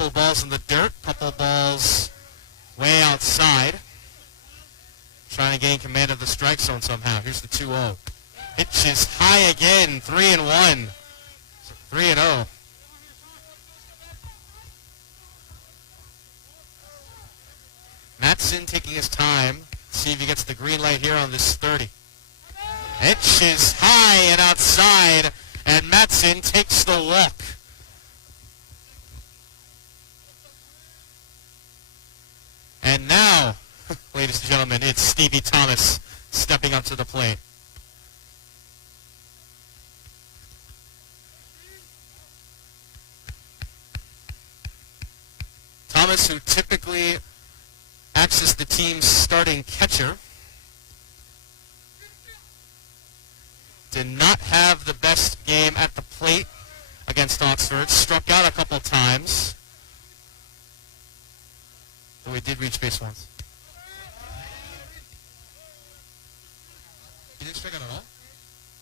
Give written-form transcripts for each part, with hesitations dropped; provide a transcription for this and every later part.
couple balls in the dirt, couple balls way outside. Trying to gain command of the strike zone somehow. Here's the 2-0. Pitch is high again, 3-1. 3-0. Matson taking his time. See if he gets the green light here on this 30. Pitch is high and outside, and Matson takes the walk. And now, ladies and gentlemen, it's Stevie Thomas stepping up to the plate. Thomas, who typically acts as the team's starting catcher, did not have the best game at the plate against Oxford. Struck out a couple times. But we did reach base once. You didn't strike out at all?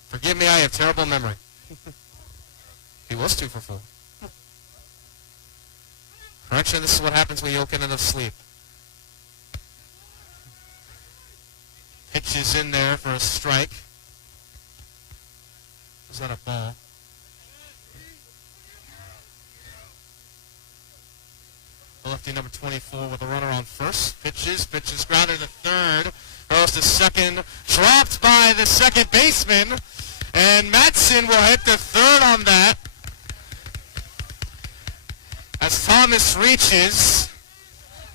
Forgive me, I have terrible memory. He was 2 for 4. Correction, this is what happens when you don't get enough sleep. Pitch is in there for a strike. Is that a ball? The lefty number 24 with a runner on first. Pitches grounded to third. Goes to second. Dropped by the second baseman. And Matson will hit the third on that. As Thomas reaches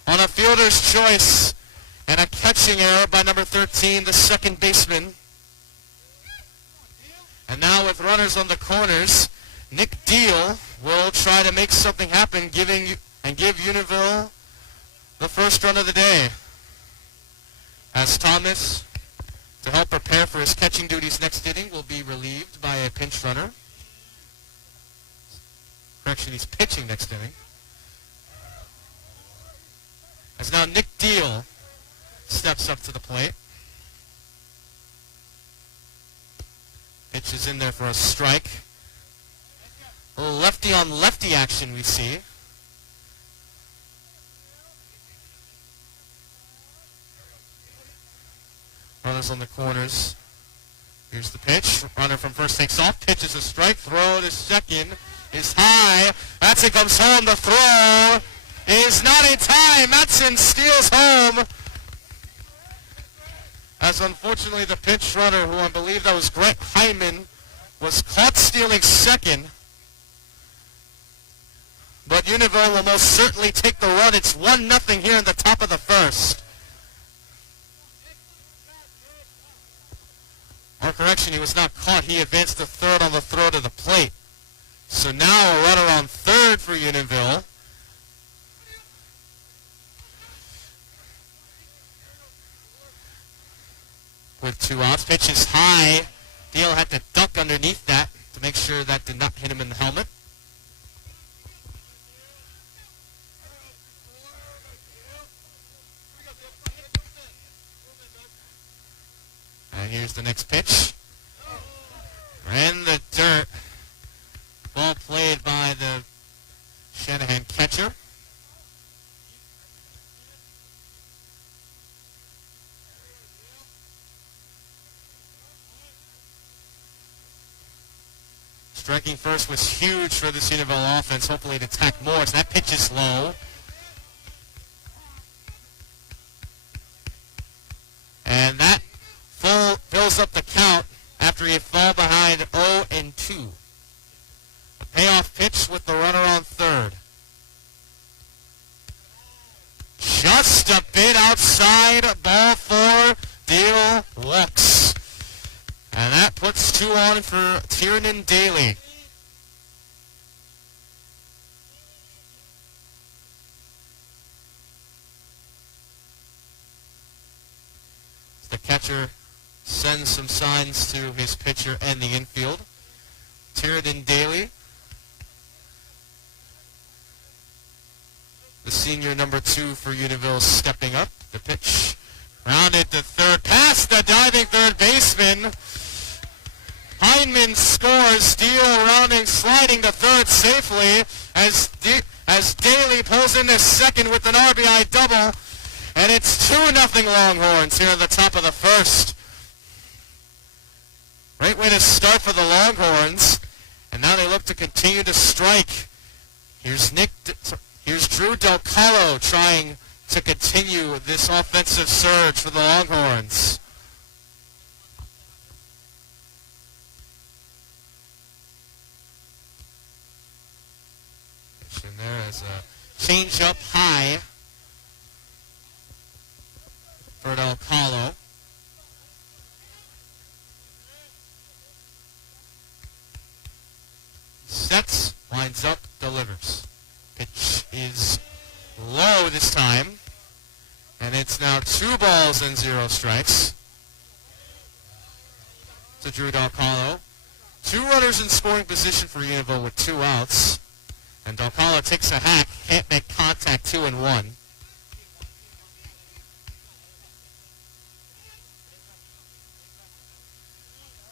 on a fielder's choice and a catching error by number 13, the second baseman. And now with runners on the corners, Nick Deal will try to make something happen, give Unionville the first run of the day. As Thomas, to help prepare for his catching duties next inning, will be relieved by a pinch runner. Correction, he's pitching next inning. As now Nick Deal steps up to the plate. Pitch is in there for a strike. A little lefty on lefty action we see. Runners on the corners. Here's the pitch. Runner from first takes off. Pitch is a strike. Throw to second is high. Matson comes home. The throw is not in time. Matson steals home. As unfortunately the pinch runner, who I believe that was Grant Hyman, was caught stealing second. But Unionville will most certainly take the run. It's 1-0 here in the top of the first. Or correction, he was not caught. He advanced to third on the throw to the plate. So now a runner on third for Unionville. With 2 outs. Pitch is high. Deal had to duck underneath that to make sure that did not hit him in the helmet. And here's the next pitch. In the dirt. Ball played by the Shanahan catcher. Striking first was huge for this Unionville offense, hopefully to attack more. So that pitch is low. And that fills up the count after he fell behind 0-2. A payoff pitch with the runner on third. Just a bit outside, ball 4, Deal walks. And that puts 2 on for Tiernan Daly. The catcher sends some signs to his pitcher and the infield. Tiernan Daly, the senior number 2 for Unionville, stepping up. The pitch rounded to third, past the diving third baseman. Hyman scores. Deal rounding, sliding to third safely as Daly pulls in this second with an RBI double, and it's 2-0 Longhorns here at the top of the first. Great way to start for the Longhorns, and now they look to continue to strike. Here's Drew Del Calo trying to continue this offensive surge for the Longhorns. And there is a change up high for Del Calo. Sets, winds up, delivers. Pitch is low this time, and it's now 2 balls and 0 strikes to Drew Del Calo. 2 runners in scoring position for Unionville with 2 outs. And Del Calo takes a hack, can't make contact, 2-1.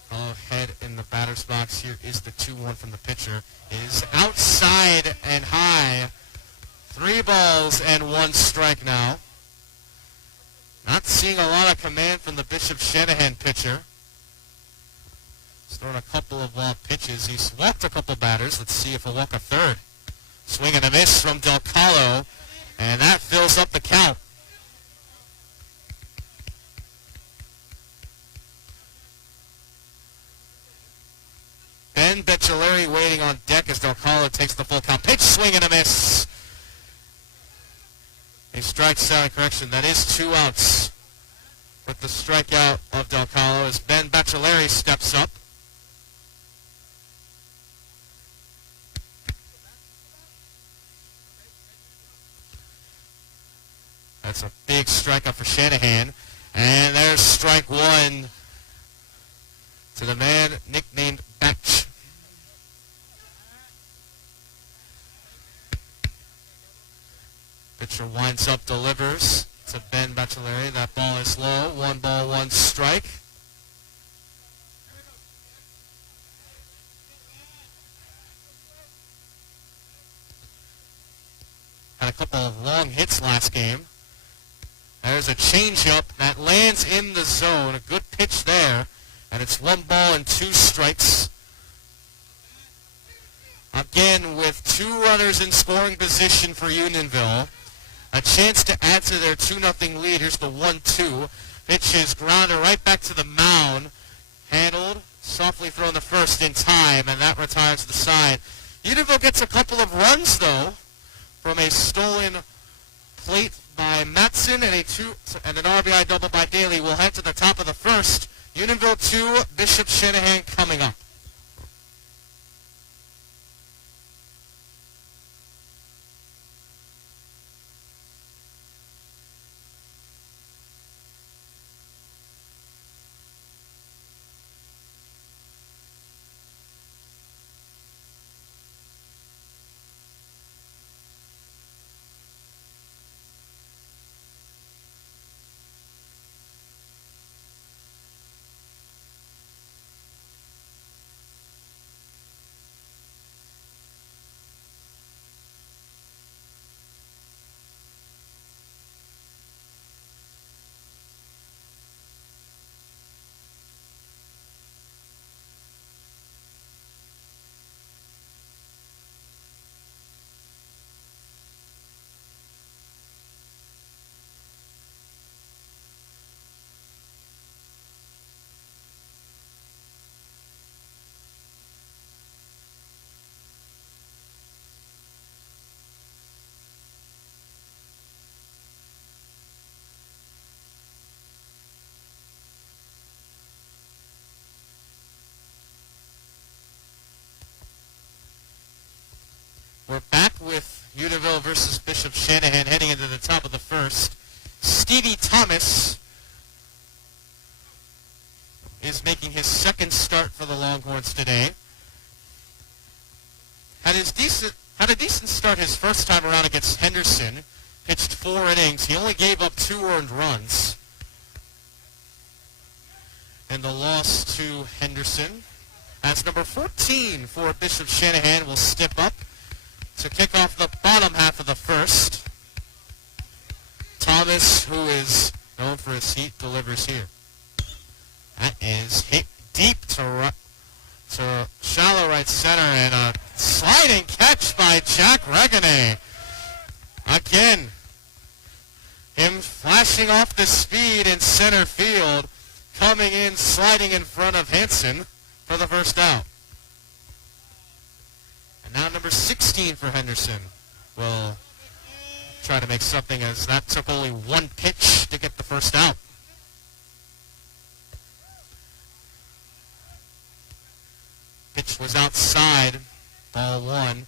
Calo head in the batter's box. Here is the 2-1 from the pitcher. Is outside and high. 3 balls and 1 strike now. Not seeing a lot of command from the Bishop Shanahan pitcher. He's thrown a couple of wild pitches. He's walked a couple batters. Let's see if he'll walk a third. Swing and a miss from Del Calo, and that fills up the count. Ben Beccelleri waiting on deck as Del Calo takes the full count. Pitch, swing and a miss. A strike out, correction. That is 2 outs with the strikeout of Del Calo as Ben Beccelleri steps up. That's a big strikeout for Shanahan. And there's strike 1 to the man nicknamed Batch. Pitcher winds up, delivers to Ben Beccelleri. That ball is low. 1 ball, 1 strike. Had a couple of long hits last game. There's a changeup that lands in the zone. A good pitch there. And it's 1 ball and 2 strikes. Again, with 2 runners in scoring position for Unionville. A chance to add to their 2-0 lead. Here's the 1-2. Pitch is grounded right back to the mound. Handled. Softly thrown the first in time. And that retires the side. Unionville gets a couple of runs, though, from a stolen plate by Matson and an RBI double by Daly. We'll head to the top of the first. Unionville 2, Bishop Shanahan coming up. We're back with Unionville versus Bishop Shanahan heading into the top of the first. Stevie Thomas is making his second start for the Longhorns today. Had a decent start his first time around against Henderson. Pitched 4 innings. He only gave up 2 earned runs. And the loss to Henderson. As number 14 for Bishop Shanahan will step up to kick off the bottom half of the first. delivers here. That is hit deep to shallow right center, and a sliding catch by Jack Reganay. Again, him flashing off the speed in center field, coming in, sliding in front of Hansen for the first out. And now number 16 for Henderson will try to make something, as that took only one pitch to get the first out. Pitch was outside, ball one.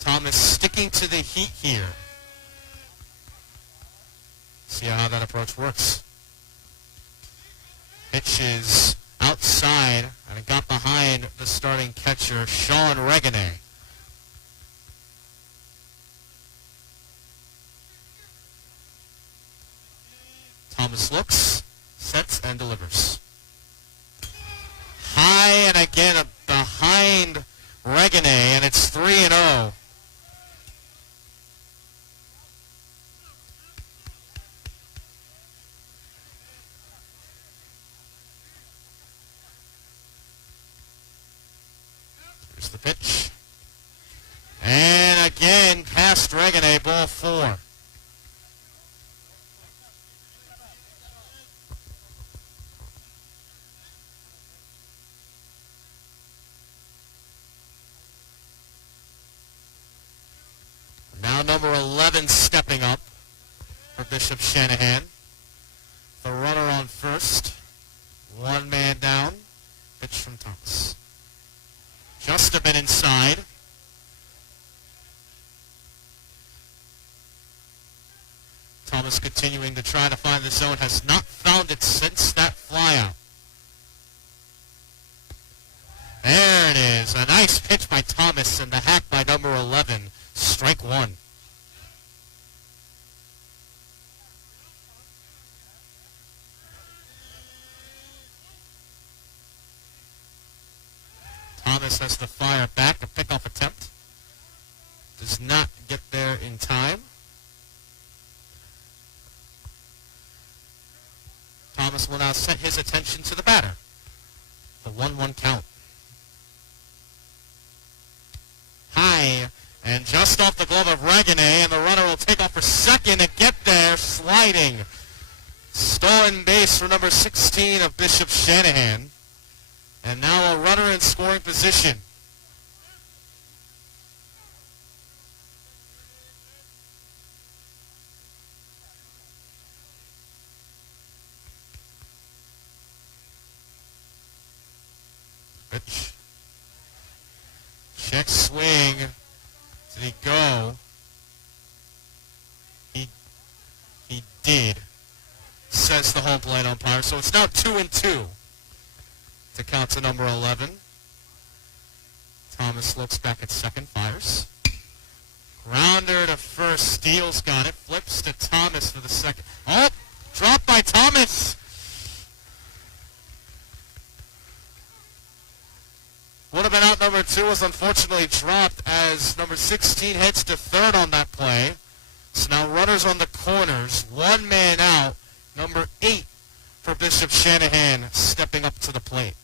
Thomas sticking to the heat here. See how that approach works. Pitch is outside, and it got behind the starting catcher, Sean Reganay. Thomas looks, sets, and delivers. High, and again behind Reganay, and it's 3-0. Here's the pitch. And again, past Reganay, ball four. Now number 11 stepping up for Bishop Shanahan. The runner on first. One man down. Pitch from Thomas. Just a bit inside. Thomas continuing to try to find the zone. Has not found it since that flyout. There it is. A nice pitch by Thomas, and the hack by number 11. Strike one. Thomas has to fire back. A pickoff attempt. Does not get there in time. Thomas will now set his attention to the batter. The 1-1 count. High. And just off the glove of Reganay, and the runner will take off for second and get there, sliding. Stolen base for number 16 of Bishop Shanahan. And now a runner in scoring position. Pitch. Check swing. Did he go? He did, says the home plate umpire. So it's now 2-2 to count to number 11. Thomas looks back at second, fires. Grounder to first, Steele's got it, flips to Thomas for the second. Oh, dropped by Thomas. Would have been out number 2, was unfortunately dropped as number 16 heads to third on that play. So now runners on the corners, one man out, number 8 for Bishop Shanahan stepping up to the plate.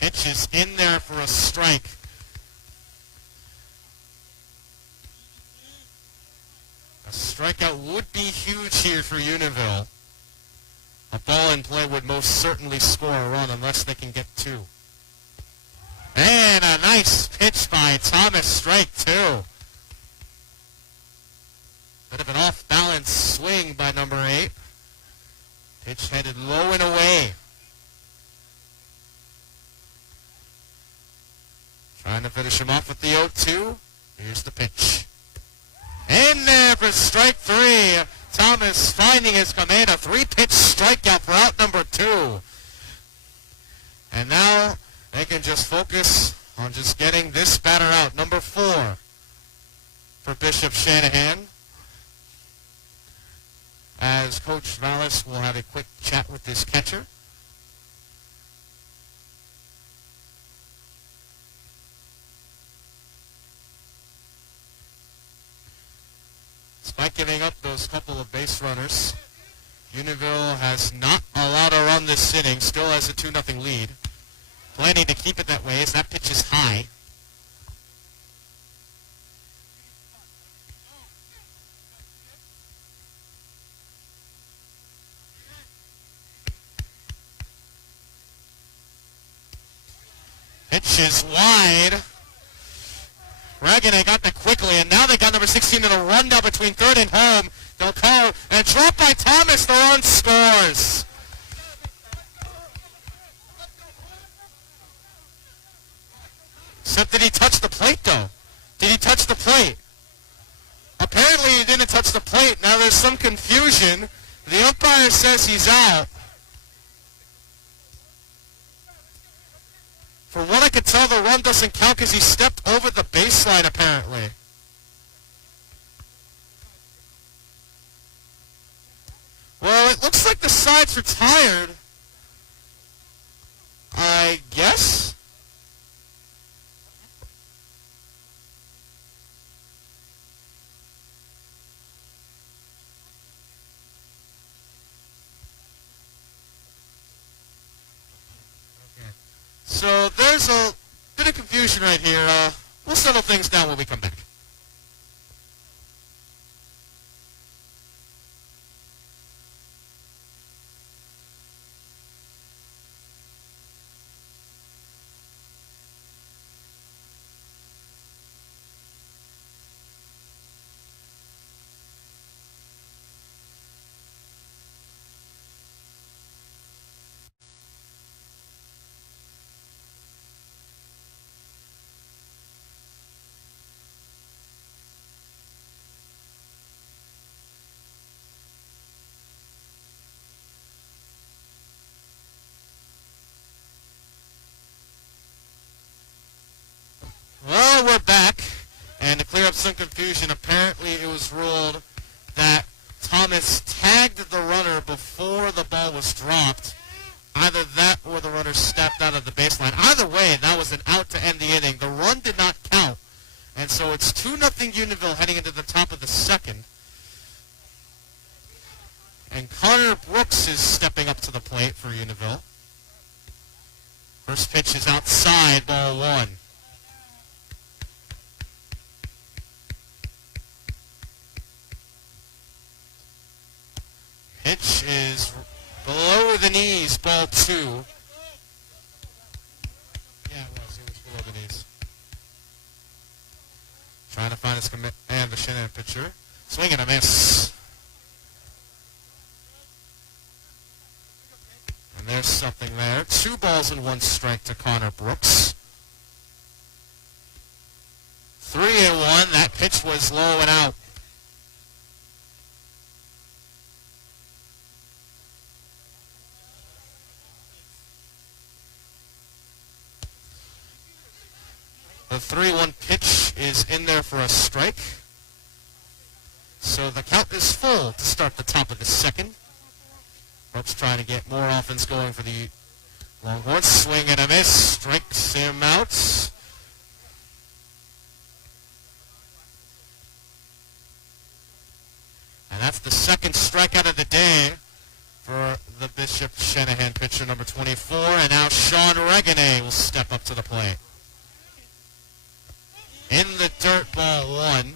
Pitch is in there for a strike. A strikeout would be huge here for Unionville. A ball in play would most certainly score a run unless they can get 2. And a nice pitch by Thomas, strike 2. Bit of an off-balance swing by number 8. Pitch headed low and away. Trying to finish him off with the 0-2. Here's the pitch. In there for strike 3. Thomas finding his command. A 3-pitch strikeout for out number 2. And now they can just focus on just getting this batter out. Number 4 for Bishop Shanahan, as Coach Vallis will have a quick chat with this catcher. Despite giving up those couple of base runners, Unionville has not allowed a run this inning, still has a 2-0 lead. Planning to keep it that way as that pitch is high. Pitch is wide. Reagan got that quickly, and now they got number 16 in a rundown between third and home. They'll call, and dropped by Thomas. The run scores. Except did he touch the plate, though? Did he touch the plate? Apparently he didn't touch the plate. Now there's some confusion. The umpire says he's out. For what I can tell, the run doesn't count because he stepped over the baseline, apparently. Well, it looks like the side's retired. I guess? So there's a bit of confusion right here. We'll settle things down when we come back. Well, we're back, and to clear up some confusion, apparently it was ruled that Thomas tagged the runner before the ball was dropped. Either that or the runner stepped out of the baseline. Either way, that was an out to end the inning. The run did not count, and so it's 2-0 Unionville heading into the top of the second. And Connor Brooks is stepping up to the plate for Unionville. First pitch is outside, ball one. Pitch is below the knees, ball two. Yeah, it was below the knees. Trying to find his command, the Shanahan pitcher. Swing and a miss. And there's something there. 2 balls and 1 strike to Connor Brooks. 3-1. That pitch was low and out. The 3-1 pitch is in there for a strike. So the count is full to start the top of the second. Brooks trying to get more offense going for the Longhorns. Swing and a miss. Strikes him out. And that's the second strikeout of the day for the Bishop Shanahan pitcher, number 24. And now Sean Reganay will step up to the plate. In the dirt, ball one.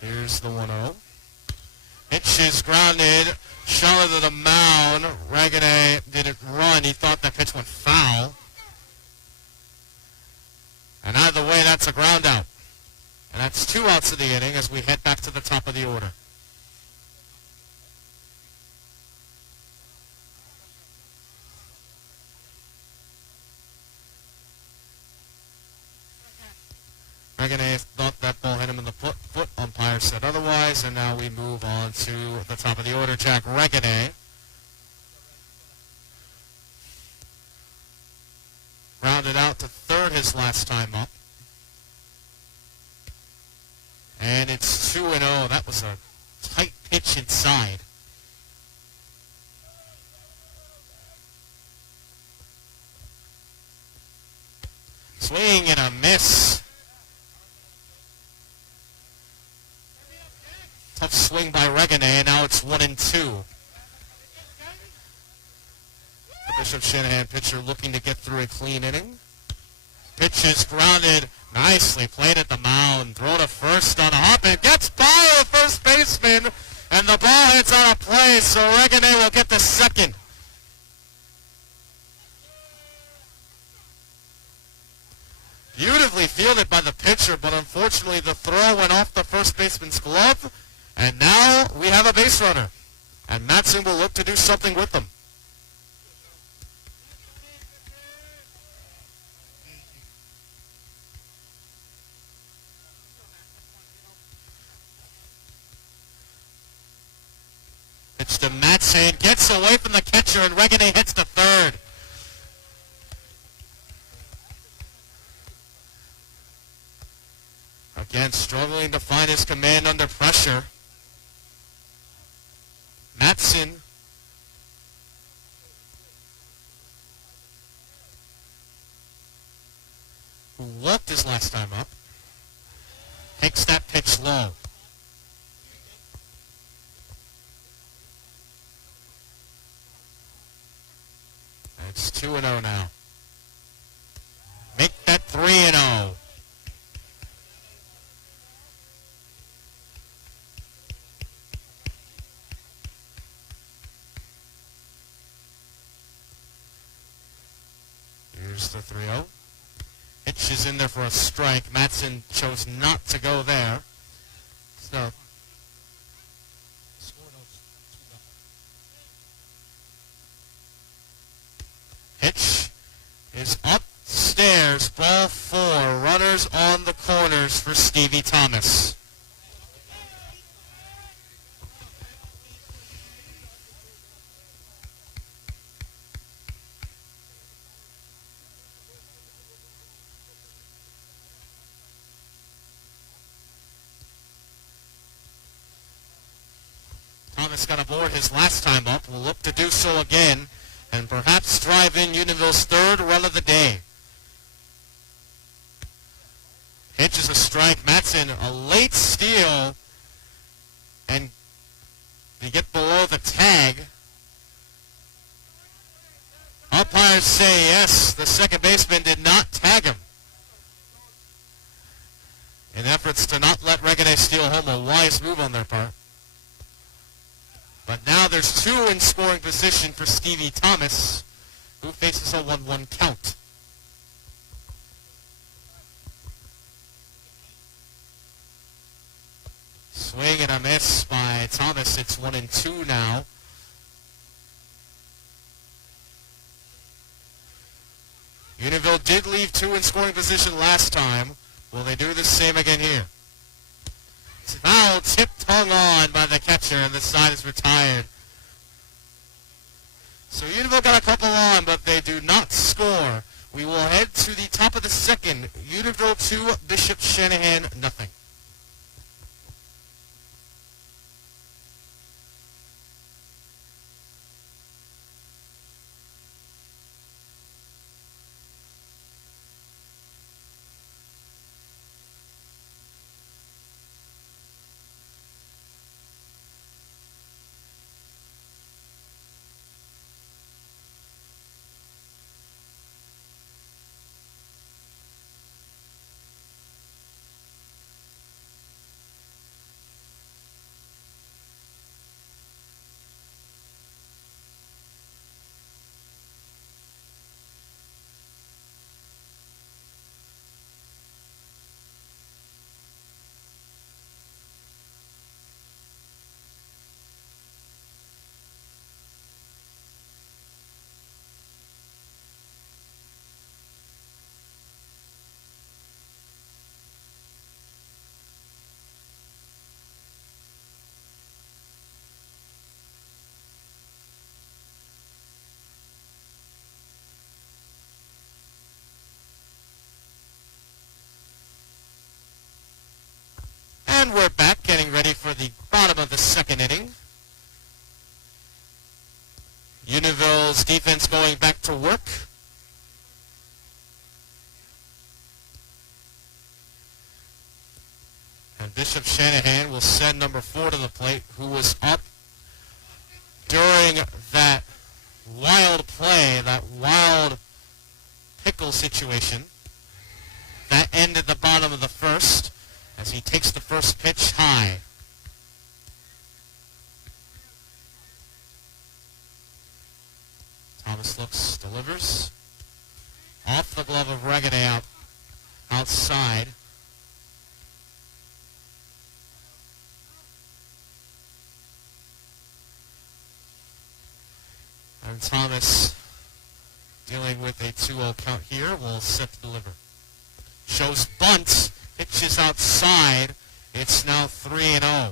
Here's the 1-0. Pitch is grounded. Shot to the mound. Reganay didn't run. He thought that pitch went foul. And either way, that's a ground out. And that's 2 outs of the inning as we head back to the top of the order. Reganay thought that ball hit him in the foot. Umpire said otherwise, and now we move on to the top of the order. Jack Reganay. grounded out to third his last time up. And it's 2-0. That was a tight pitch inside. Swing and a miss. Tough swing by Regane, and now it's 1-2. The Bishop Shanahan pitcher looking to get through a clean inning. Pitch is grounded. Nicely played at the mound. Throw to first on a hop. It gets by the first baseman, and the ball hits out of play, so Regane will get the second. Beautifully fielded by the pitcher, but unfortunately the throw went off the first baseman's glove, and now we have a base runner. And Matson will look to do something with them. Pitch to Matson, gets away from the catcher, and Regane hits to third. Again, struggling to find his command under pressure. Matson who walked his last time up, takes that pitch low. It's 2-0 now. Make that 3-0. Here's the 3-0. Pitch is in there for a strike. Matson chose not to go there. So pitch is upstairs. Ball 4. Runners on the corners for Stevie Thomas. Thomas got aboard his last time up. Will look to do so again, and perhaps drive in Unionville's third run of the day. Pitch is a strike. Matson, a late steal, and they get below the tag. Umpires say yes, the second baseman did not tag him. In efforts to not let Regane steal home, a wise move on their part. But now there's 2 in scoring position for Stevie Thomas, who faces a 1-1 count. Swing and a miss by Thomas. It's 1-2 now. Unionville did leave 2 in scoring position last time. Will they do the same again here? Foul tipped hung on by the catcher, and the side is retired. So Unionville got a couple on, but they do not score. We will head to the top of the second. Unionville 2, Bishop Shanahan nothing. bottom of the second inning. Unionville's defense going back to work. And Bishop Shanahan will send number 4 to the plate, who was up during that wild play, that wild pickle situation. That ended the bottom of the first as he takes the first pitch high. Thomas looks, delivers. Off the glove of Regaday outside. And Thomas, dealing with a 2-0 count here, will set to deliver. Shows bunt, pitches outside. It's now 3-0.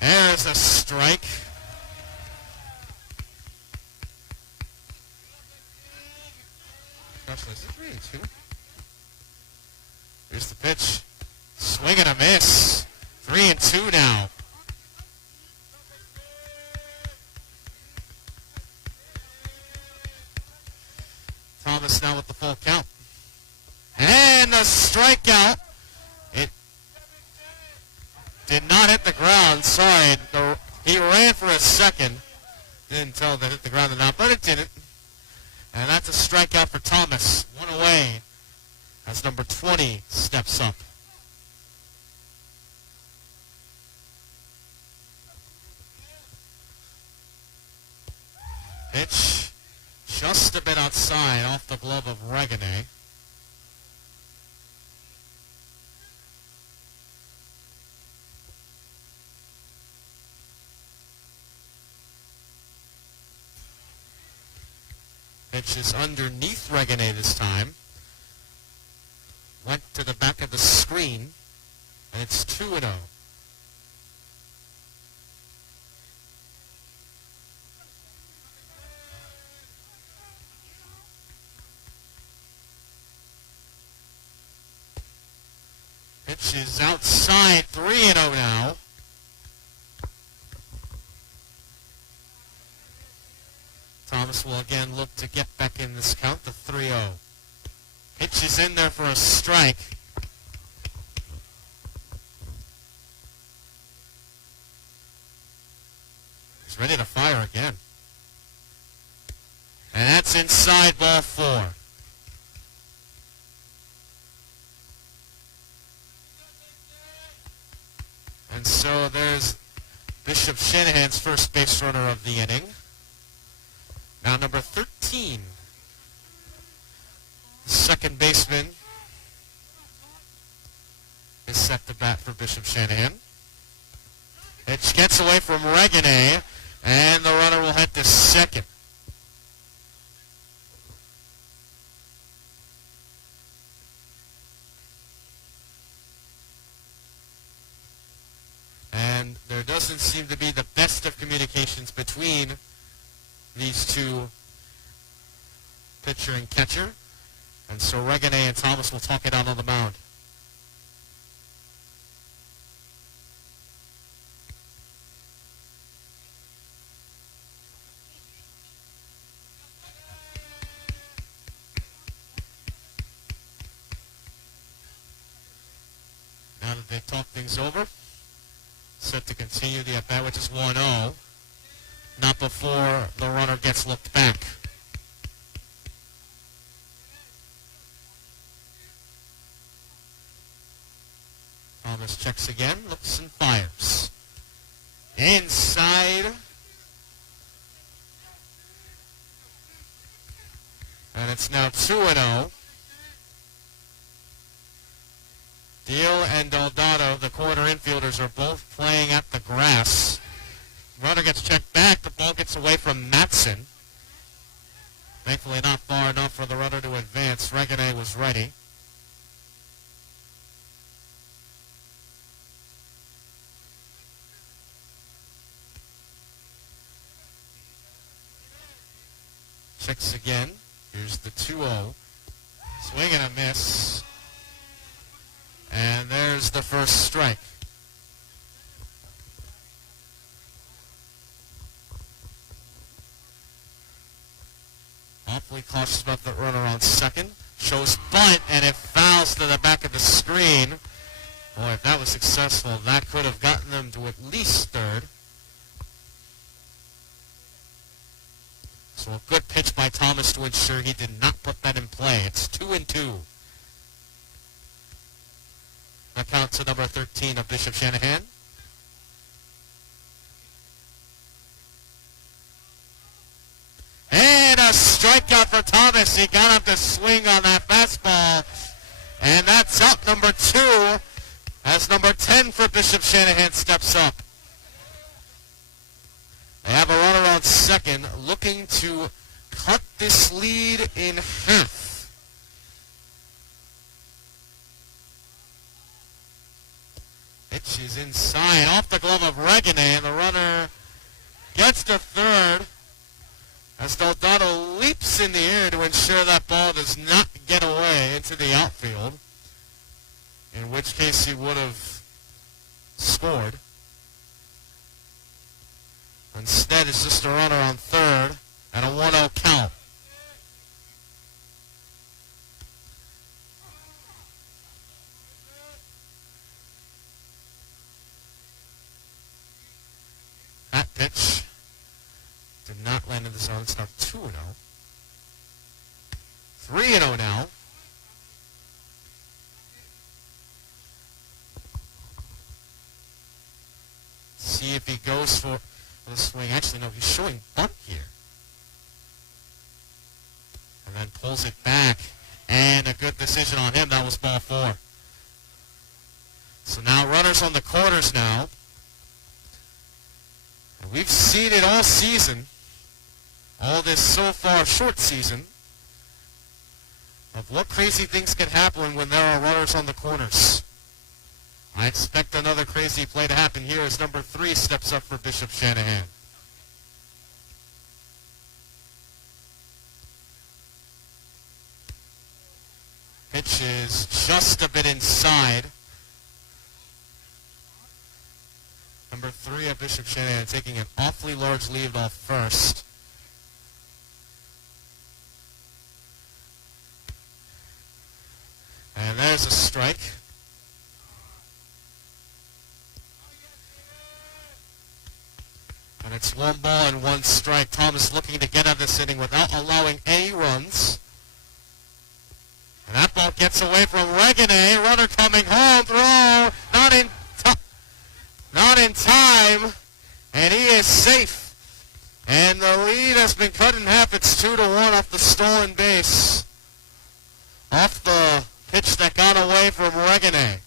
There's a strike. Gosh, this is 3-2. Here's the pitch. Swing and a miss. 3-2 now. Thomas now with the full count. And a strikeout. It did not hit the ground. Sorry. He ran for a second. Didn't tell that it hit the ground or not, but it didn't. And that's a strikeout for Thomas. One away as number 20 steps up. Pitch just a bit outside off the glove of Regaday. Pitch is underneath Regaday this time. Went to the back of the screen, and it's 2-0. Pitch is outside, 3-0 now. Thomas will again look to get back in this count, the 3-0. Pitch is in there for a strike. He's ready to fire again. And that's inside, ball 4. And so there's Bishop Shanahan's first base runner of the inning. Now number 13, second baseman, is set to bat for Bishop Shanahan. It gets away from Regaday, and the runner will head to second. And there doesn't seem to be the best of communications between these two, pitcher and catcher. And so Regaday and Thomas will talk it out on the mound. Now that they've talked things over, set to continue the at-bat, which is 1-0. Not before the runner gets looked back. Thomas checks again, looks and fires. Inside. And it's now 2-0. Deal and Daldado, the corner infielders, are both playing at the grass. Runner gets checked back. The ball gets away from Matson. Thankfully not far enough for the runner to advance. Regaday was ready. Checks again. Here's the 2-0. Swing and a miss. And there's the first strike. Awfully cautious about the runner on second. Shows bunt, and it fouls to the back of the screen. Boy, if that was successful, that could have gotten them to at least third. So a good pitch by Thomas to ensure he did not put that in play. It's 2-2. That counts to number 13 of Bishop Shanahan. And a strikeout for Thomas. He got up to swing on that fastball. And that's out number 2 as number 10 for Bishop Shanahan steps up. They have a runner on second looking to cut this lead in half. Pitch is inside, off the glove of Regane, and the runner gets to third as Delgado leaps in the air to ensure that ball does not get away into the outfield, in which case he would have scored. Instead, it's just a runner on third and a 1-0 count. That pitch did not land in the zone. It's now 2-0. 3-0 now. See if he goes for the swing. Actually, no, he's showing bunt here. And then pulls it back. And a good decision on him. That was ball 4. So now runners on the corners now. And we've seen it all season. All this so far short season. Of what crazy things can happen when there are runners on the corners. I expect another crazy play to happen here as number 3 steps up for Bishop Shanahan. Pitch is just a bit inside. Number 3 of Bishop Shanahan taking an awfully large lead off first. And there's a strike. And it's 1 ball and 1 strike. Thomas looking to get out of this inning without allowing any runs. And that ball gets away from Regane. Runner coming home. Throw. Not in time. And he is safe. And the lead has been cut in half. It's 2-1 off the stolen base. Off the pitch that got away from Regane.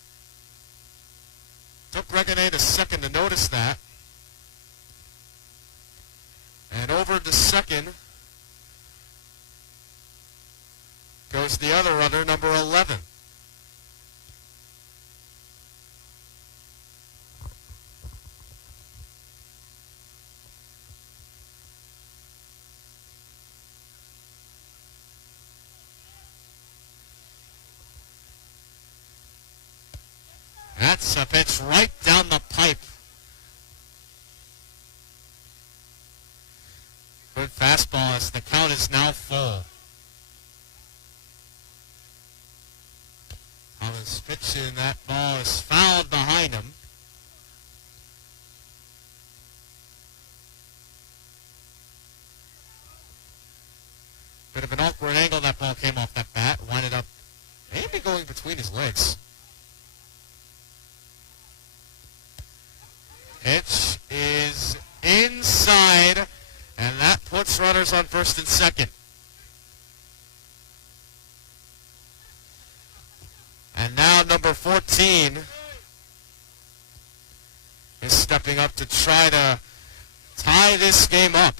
Took Regane to second to notice that. And over to second goes the other runner, number 11. That's a pitch right down the pipe. Good fastball as the count is now full. Thomas pitching, that ball is fouled behind him. Bit of an awkward angle that ball came off that bat. Winded up maybe going between his legs. Pitch is inside. And that puts runners on first and second. And now number 14 is stepping up to try to tie this game up.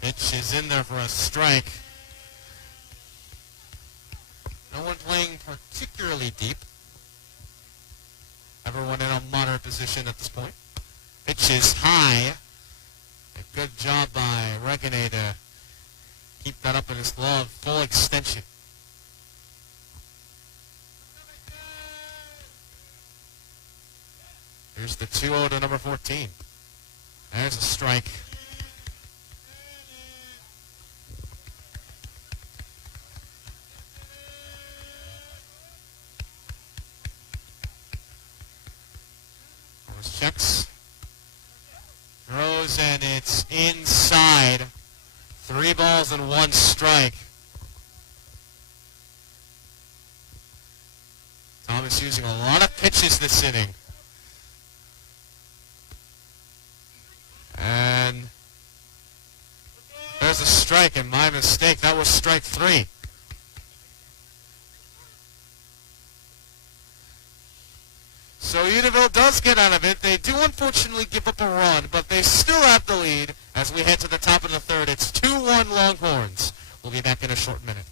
Pitch is in there for a strike. particularly deep. Everyone in a moderate position at this point. Pitch is high. A good job by Regane to keep that up in his glove. Full extension. Here's the 2-0 to number 14. There's a strike. Checks. Throws, and it's inside. 3 balls and 1 strike. Thomas using a lot of pitches this inning. And there's a strike, and my mistake. That was strike 3. So Unionville does get out of it. They do unfortunately give up a run, but they still have the lead as we head to the top of the third. It's 2-1 Longhorns. We'll be back in a short minute.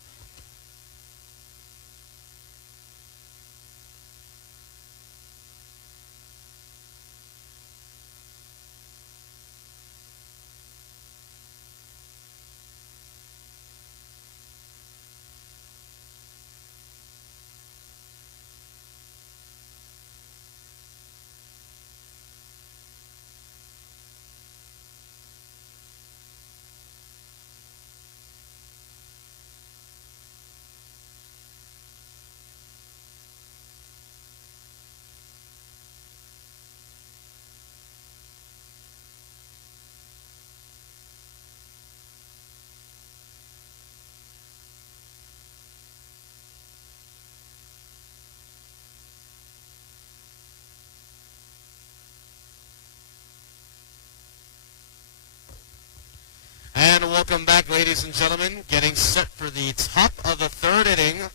And welcome back, ladies and gentlemen. Getting set for the top of the third inning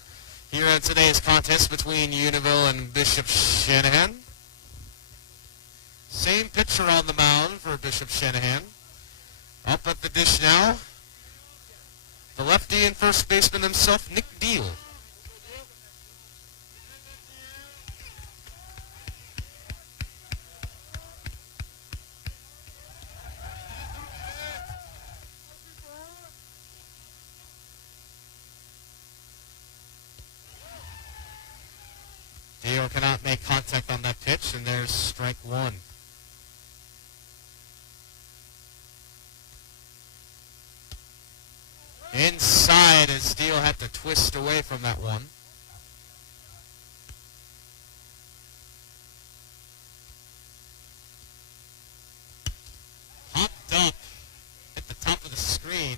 here in today's contest between Unionville and Bishop Shanahan. Same pitcher on the mound for Bishop Shanahan. Up at the dish now, the lefty and first baseman himself, Nick Deal. Deal cannot make contact on that pitch, and there's strike 1. Inside as Deal had to twist away from that one. Hopped up at the top of the screen.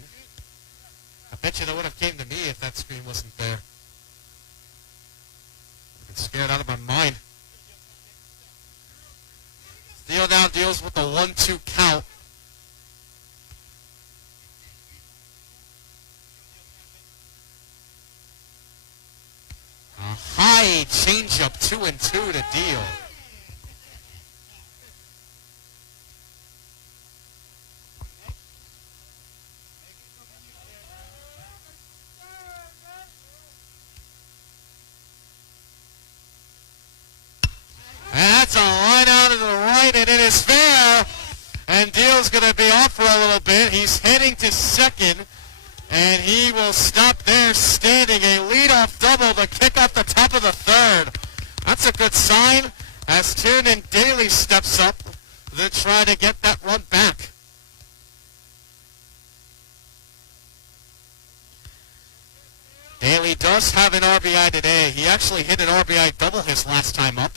I bet you that would have came to me if that screen wasn't there. Scared out of my mind. Deal now deals with the 1-2 count. A high changeup, 2-2 to Deal. That's a line out to the right, and it is fair. And Deal's going to be off for a little bit. He's heading to second, and he will stop there, standing a leadoff double to kick off the top of the third. That's a good sign as Tiernan Daly steps up to try to get that run back. Daly does have an RBI today. He actually hit an RBI double his last time up.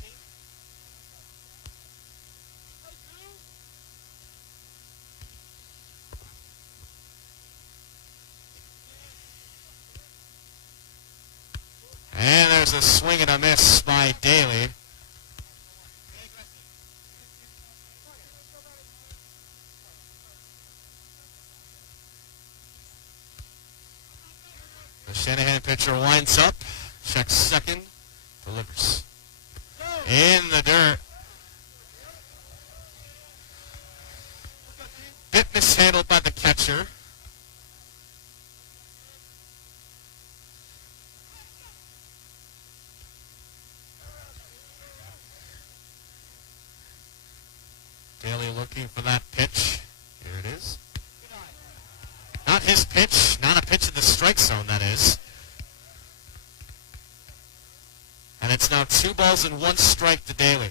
And there's a swing and a miss by Daly. The Shanahan pitcher winds up, checks second, delivers. In the dirt. Bit mishandled by the catcher. Daly looking for that pitch. Here it is. Not his pitch. Not a pitch in the strike zone, that is. And it's now 2 balls and 1 strike to Daly.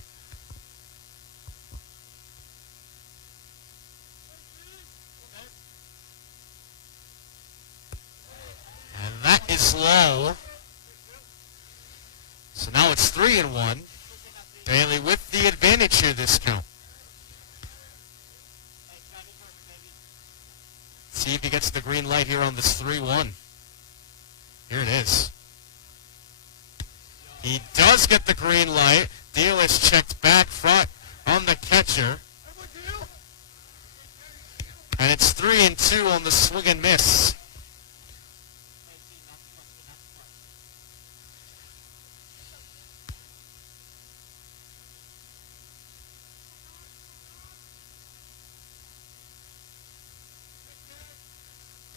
And that is low. So now it's 3-1. Daly with the advantage here this count. See if he gets the green light here on this 3-1. Here it is. He does get the green light. Deal is checked back front on the catcher. And it's 3-2 on the swing and miss.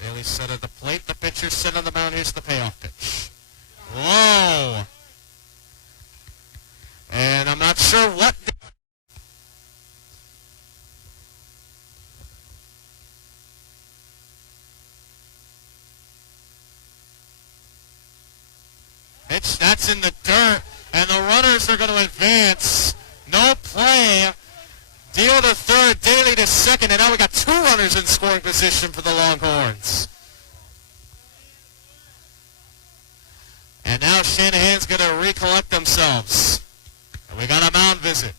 Daly set at the plate. The pitcher set on the mound. Here's the payoff pitch. Whoa! And I'm not sure what. Pitch, that's in the dirt. And the runners are going to advance. No play. Deal to third, Daly to second, and now we got 2 runners in scoring position for the Longhorns. And now Shanahan's going to recollect themselves. And we got a mound visit.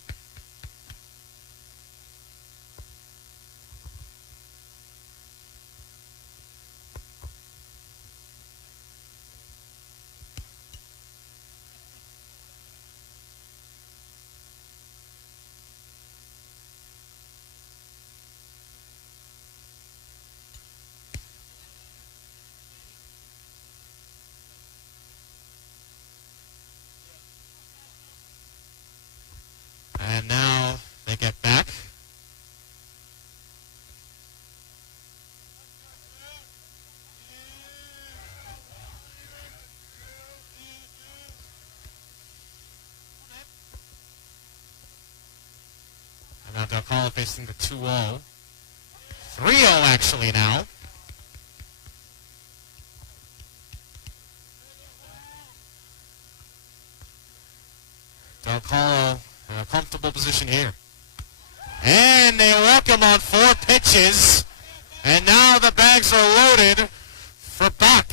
And now they get back. And now they'll call it facing the 2-0. 3-0 actually now. They'll call in a comfortable position here. And they walk him on 4 pitches. And now the bags are loaded for Buck.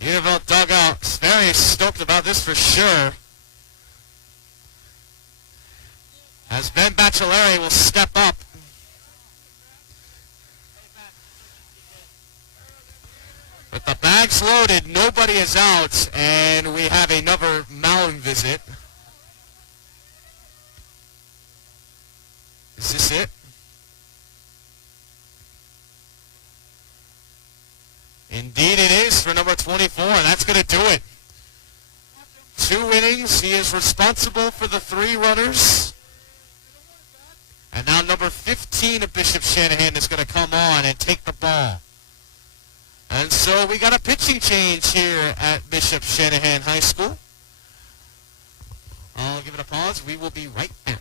Unionville dugout very stoked about this for sure. As Ben Baccelleri will step up. With the bags loaded, nobody is out, and we have another mound visit. Is this it? Indeed it is for number 24, and that's going to do it. 2 innings. He is responsible for the 3 runners. And now number 15 of Bishop Shanahan is going to come on and take the ball. And so we got a pitching change here at Bishop Shanahan High School. I'll give it a pause. We will be right back.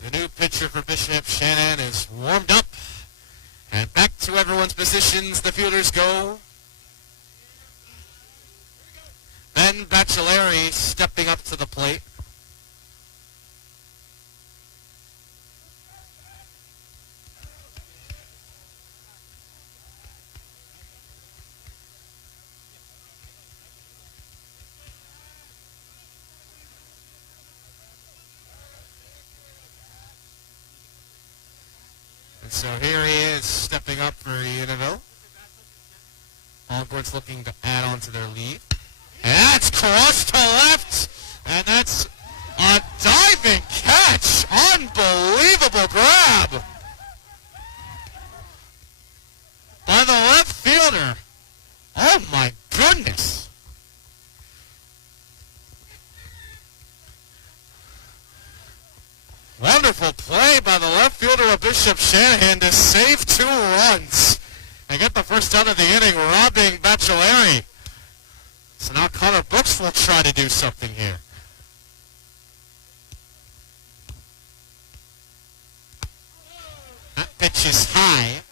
The new pitcher for Bishop Shanahan is warmed up. And back to to everyone's positions. The fielders go. Ben Baccelleri stepping up to the plate. And so here he is stepping up for Unionville. Onboard's looking to add on to their lead. And that's crossed to left. And that's a diving catch. Unbelievable grab by the left fielder. Oh my goodness. Wonderful play by the left fielder of Bishop Shanahan to save 2 runs and get the first out of the inning, robbing Baccelleri. So now Connor Brooks will try to do something here. That pitch is high.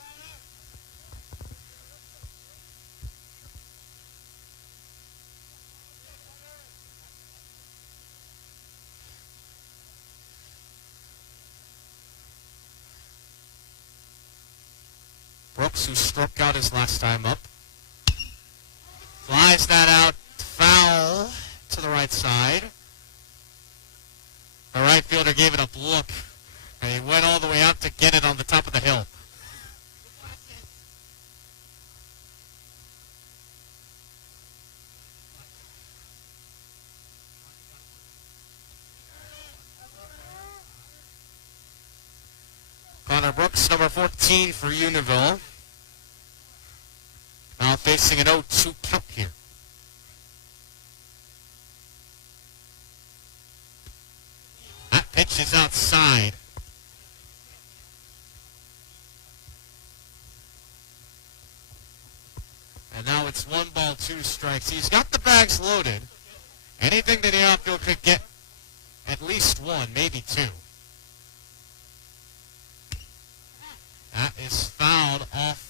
Brooks, who struck out his last time up, flies that out, foul to the right side. The right fielder gave it a look, and he went all the way out to get it on the top of the hill. Connor Brooks, number 14 for Unionville. Now facing an 0-2 count here. That pitch is outside. And now it's 1 ball, 2 strikes. He's got the bags loaded. Anything that the outfield could get at least 1, maybe 2. That is fouled off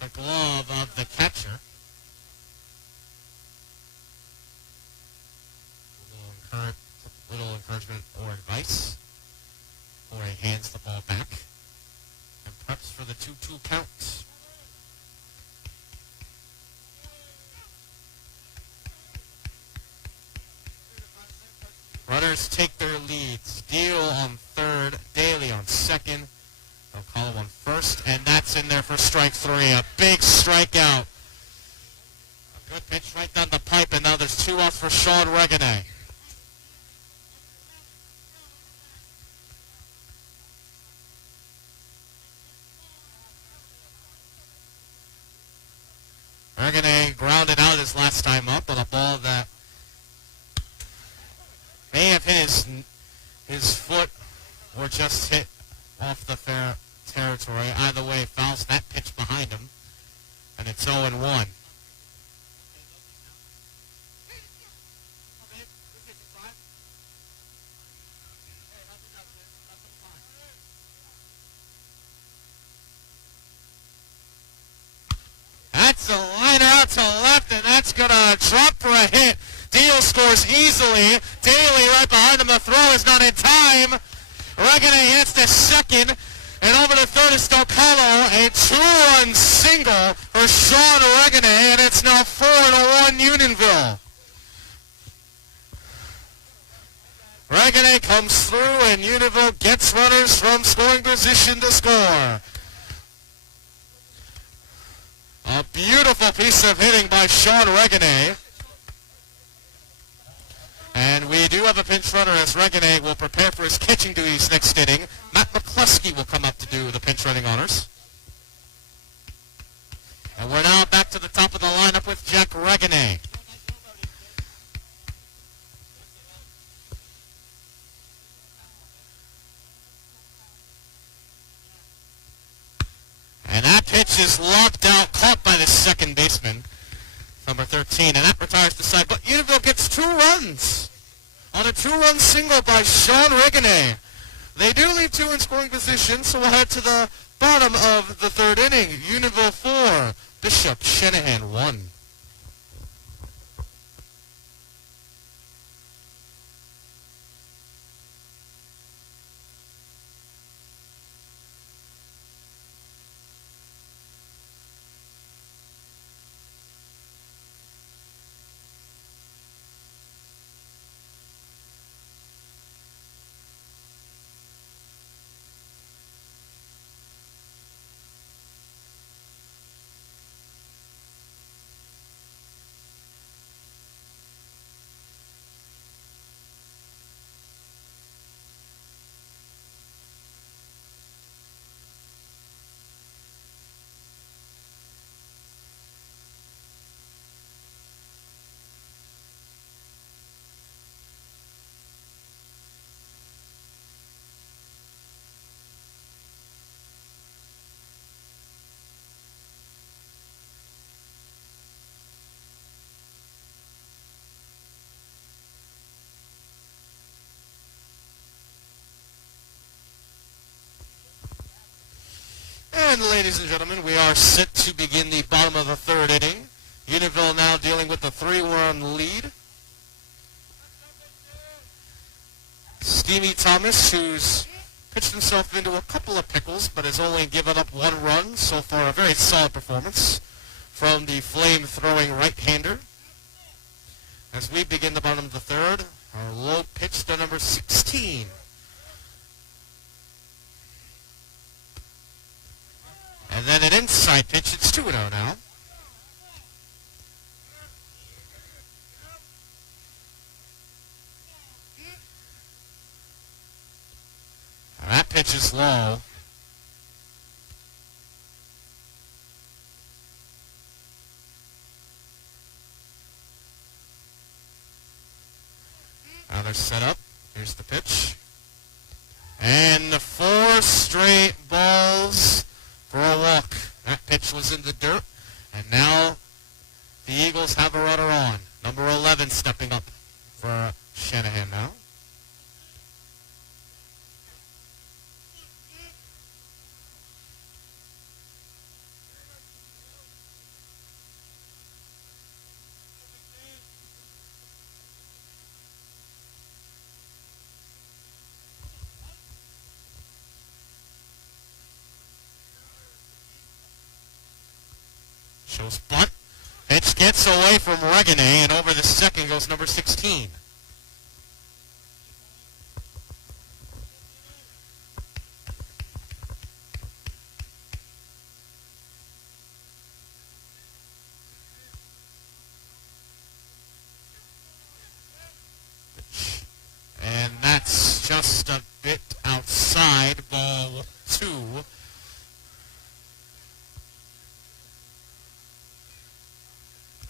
the glove of the catcher. Little encouragement or advice. Or he hands the ball back and preps for the 2-2 count. Runners take their leads. Deal on third, Daly on second. They'll call him on first, and that's in there for strike 3. A big strikeout. A good pitch right down the pipe, and now there's 2 outs for Sean Reganay. Reganay grounded out his last time up on a ball that may have hit his foot or just hit off the fair territory. Either way, fouls that pitch behind him, and it's 0-1. That's a line out to left, and that's going to drop for a hit. Deal scores easily. Daly right behind him. The throw is not in time. Reganay hits to second, and over to third is Stocalo. A 2-run single for Sean Reganay, and it's now 4-1 Unionville. Reganay comes through, and Unionville gets runners from scoring position to score. A beautiful piece of hitting by Sean Reganay. And we do have a pinch runner as Reganay will prepare for his catching duties next inning. Matt McCluskey will come up to do the pinch running honors. And we're now back to the top of the lineup with Jack Reganay. And that pitch is lobbed out, caught by the second baseman, number 13, and that retires the side. But Unionville gets 2 runs on a 2-run single by Sean Reganay. They do leave 2 in scoring position, so we'll head to the Bottom of the third inning, Unionville 4, Bishop Shanahan 1. And ladies and gentlemen, we are set to begin the bottom of the third inning. Unionville now dealing with the 3-run lead. Steamy Thomas, who's pitched himself into a couple of pickles, but has only given up 1 run. So far, a very solid performance from the flame-throwing right-hander. As we begin the bottom of the third, our low pitch to number 16. And then an inside pitch. It's 2-0 now. That pitch is low. Now they're set up. Here's the pitch. And 4 straight balls for a walk. That pitch was in the dirt. And now the Eagles have a runner on. Number 11 stepping up for Shanahan now. Shows bunt. Pitch gets away from Regane, and over the second goes number 16. And that's just a bit outside, ball 2.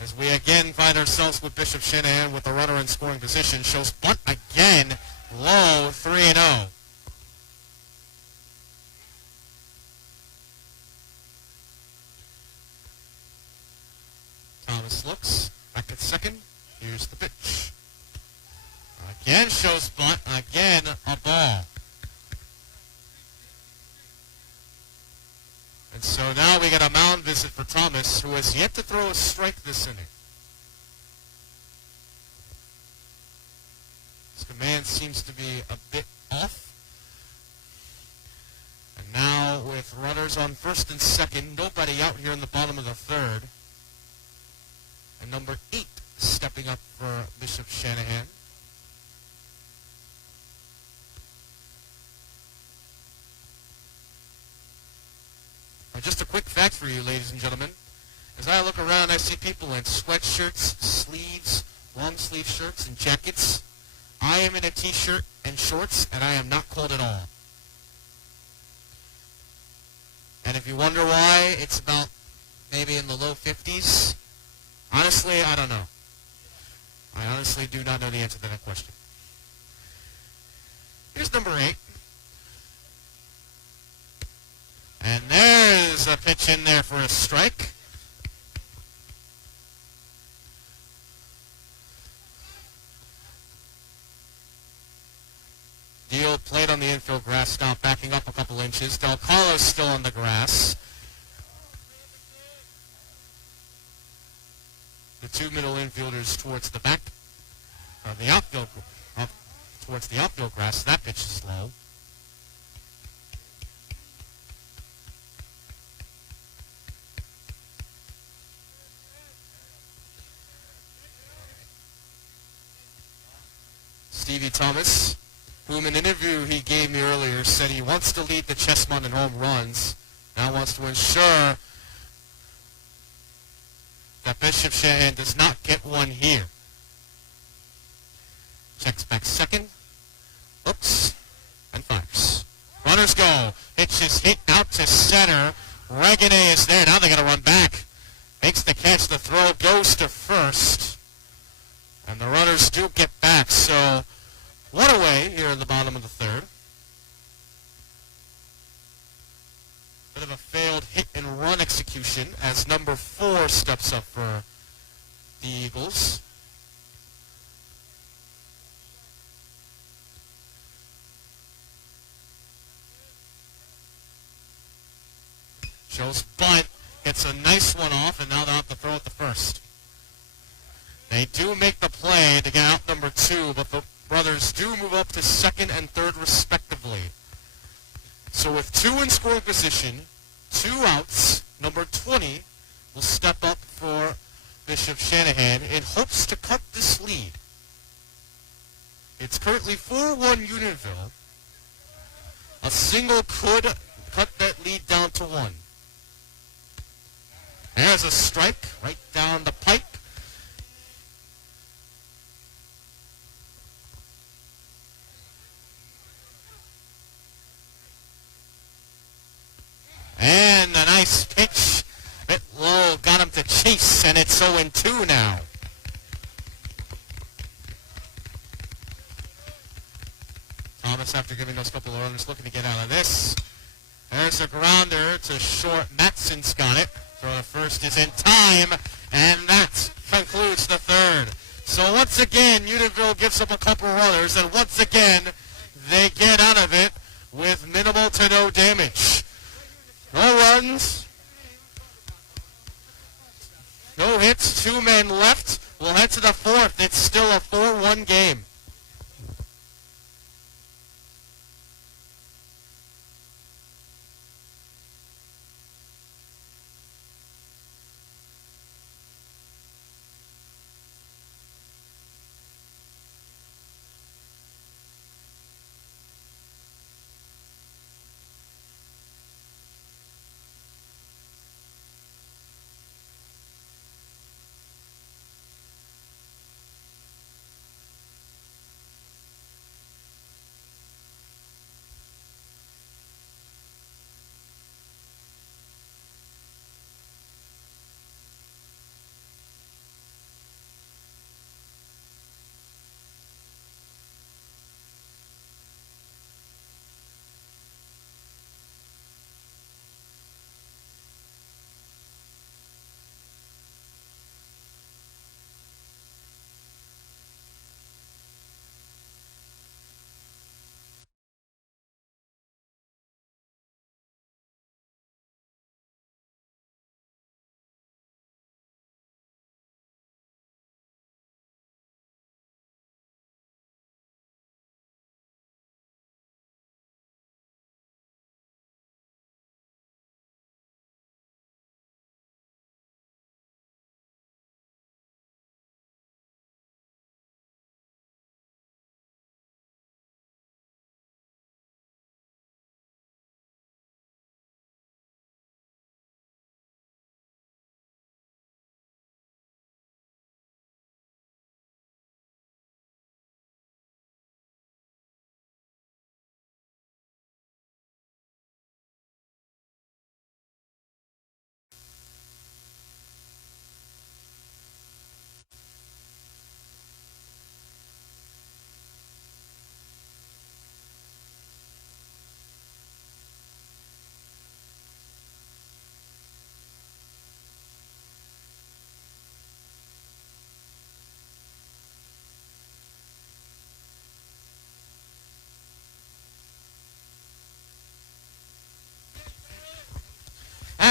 As we again find ourselves with Bishop Shanahan with the runner in scoring position. Shows bunt again, low, 3-0. Thomas looks back at second. Here's the pitch. Again shows bunt, again a ball. And so now we get a mound visit for Thomas, who has yet to throw a strike this inning. His command seems to be a bit off. And now with runners on first and second, nobody out here in the bottom of the third. And number 8 stepping up for Bishop Shanahan. Just a quick fact for you, ladies and gentlemen. As I look around, I see people in sweatshirts, sleeves, long-sleeve shirts, and jackets. I am in a t-shirt and shorts, and I am not cold at all. And if you wonder why it's about maybe in the low 50s, honestly, I don't know. I honestly do not know the answer to that question. Here's number 8. And there's a pitch in there for a strike. Deal played on the infield grass now, backing up a couple inches. Del Carlo's still on the grass. The two middle infielders towards the back of the outfield, towards the outfield grass. That pitch is low. Stevie Thomas, whom in an interview he gave me earlier said he wants to lead the Chestmont in home runs, now wants to ensure that Bishop Shanahan does not get one here. Checks back second, looks, and fires. Runners go. Pitch is hit out to center. Regane is there. Now they got to run back. Makes the catch. The throw goes to first. And the runners do get back. So one away here in the bottom of the third. Bit of a failed hit and run execution as number 4 steps up for the Eagles. Joe's bunt gets a nice one off, and now they'll have to throw it to first. They do make the play to get out number 2, but the brothers do move up to second and third respectively. So with 2 in scoring position, 2 outs, number 20 will step up for Bishop Shanahan in hopes to cut this lead. It's currently 4-1 Unionville. A single could cut that lead down to 1. There's a strike right down the pipe. And a nice pitch. Bit low, got him to chase, and it's 0-2 now. Thomas, after giving those couple of runners, looking to get out of this. There's a grounder to short. Matson's got it. Throw to first is in time, and that concludes the third. So once again, Unionville gives up a couple runners, and once again, they get out of it with minimal to no damage. No runs, no hits, 2 men left. We'll head to the fourth. It's still a 4-1 game.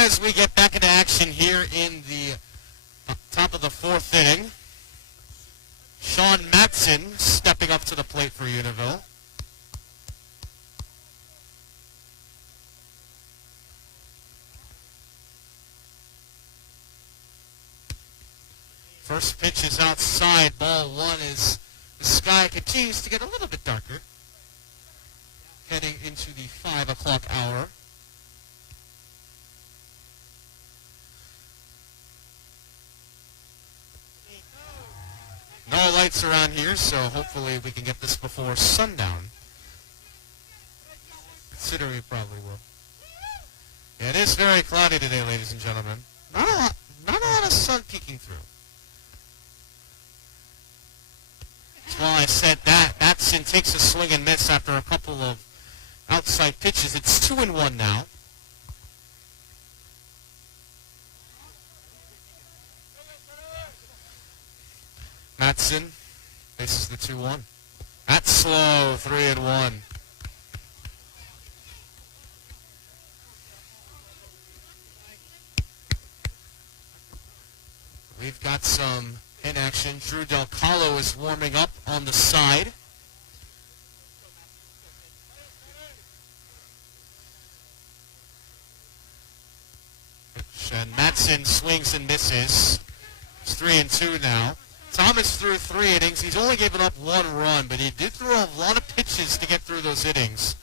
as we get back into action here in the top of the fourth inning. Sean Matson stepping up to the plate for Unionville. First pitch is outside, ball one as the sky continues to get a little bit darker, heading into the 5 o'clock hour. No lights around here, so hopefully we can get this before sundown. Considering we probably will. Yeah, it is very cloudy today, ladies and gentlemen. Not a lot of sun peeking through. That's why I said that. Matson takes a swing and miss after a couple of outside pitches. It's 2-1 now. Matson faces the 2-1. That's slow, 3-1. We've got some in action. Drew Del Calo is warming up on the side. And Matson swings and misses. It's 3-2 now. Thomas threw 3 innings. He's only given up 1 run, but he did throw a lot of pitches to get through those innings.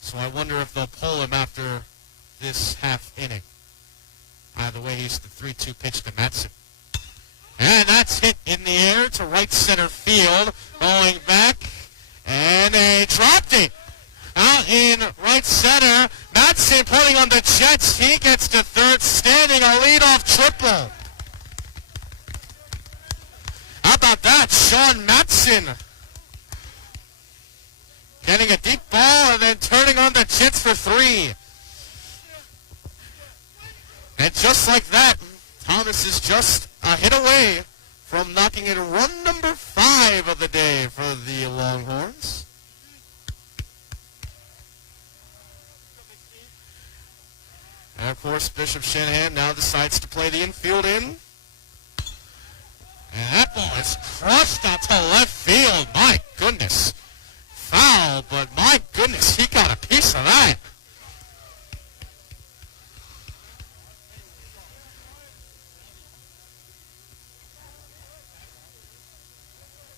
So I wonder if they'll pull him after this half inning. Either way, he's the 3-2 pitch to Matson. And that's hit in the air to right center field. Going back, and they dropped it. Out in right center. Matson putting on the Jets. He gets to third, standing a leadoff triple. How about that? Sean Matson getting a deep ball and then turning on the Jets for 3. And just like that, Thomas is just a hit away from knocking in run number 5 of the day for the Longhorns. And of course, Bishop Shanahan now decides to play the infield in. And that ball is crushed out to left field. My goodness. Foul, but my goodness, he got a piece of that.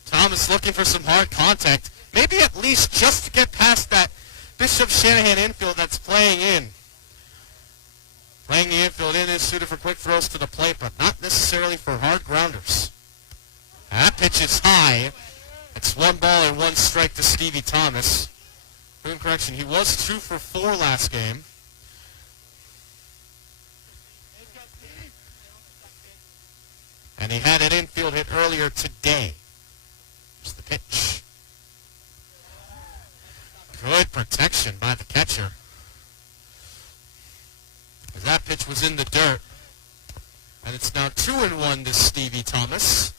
Thomas looking for some hard contact. Maybe at least just to get past that Bishop Shanahan infield that's playing in. Playing the infield in is suited for quick throws to the plate, but not necessarily for hard grounders. That pitch is high. It's 1 ball and 1 strike to Stevie Thomas. Doing correction, he was 2 for 4 last game. And he had an infield hit earlier today. Here's the pitch. Good protection by the catcher. As that pitch was in the dirt. And it's now 2-1 to Stevie Thomas.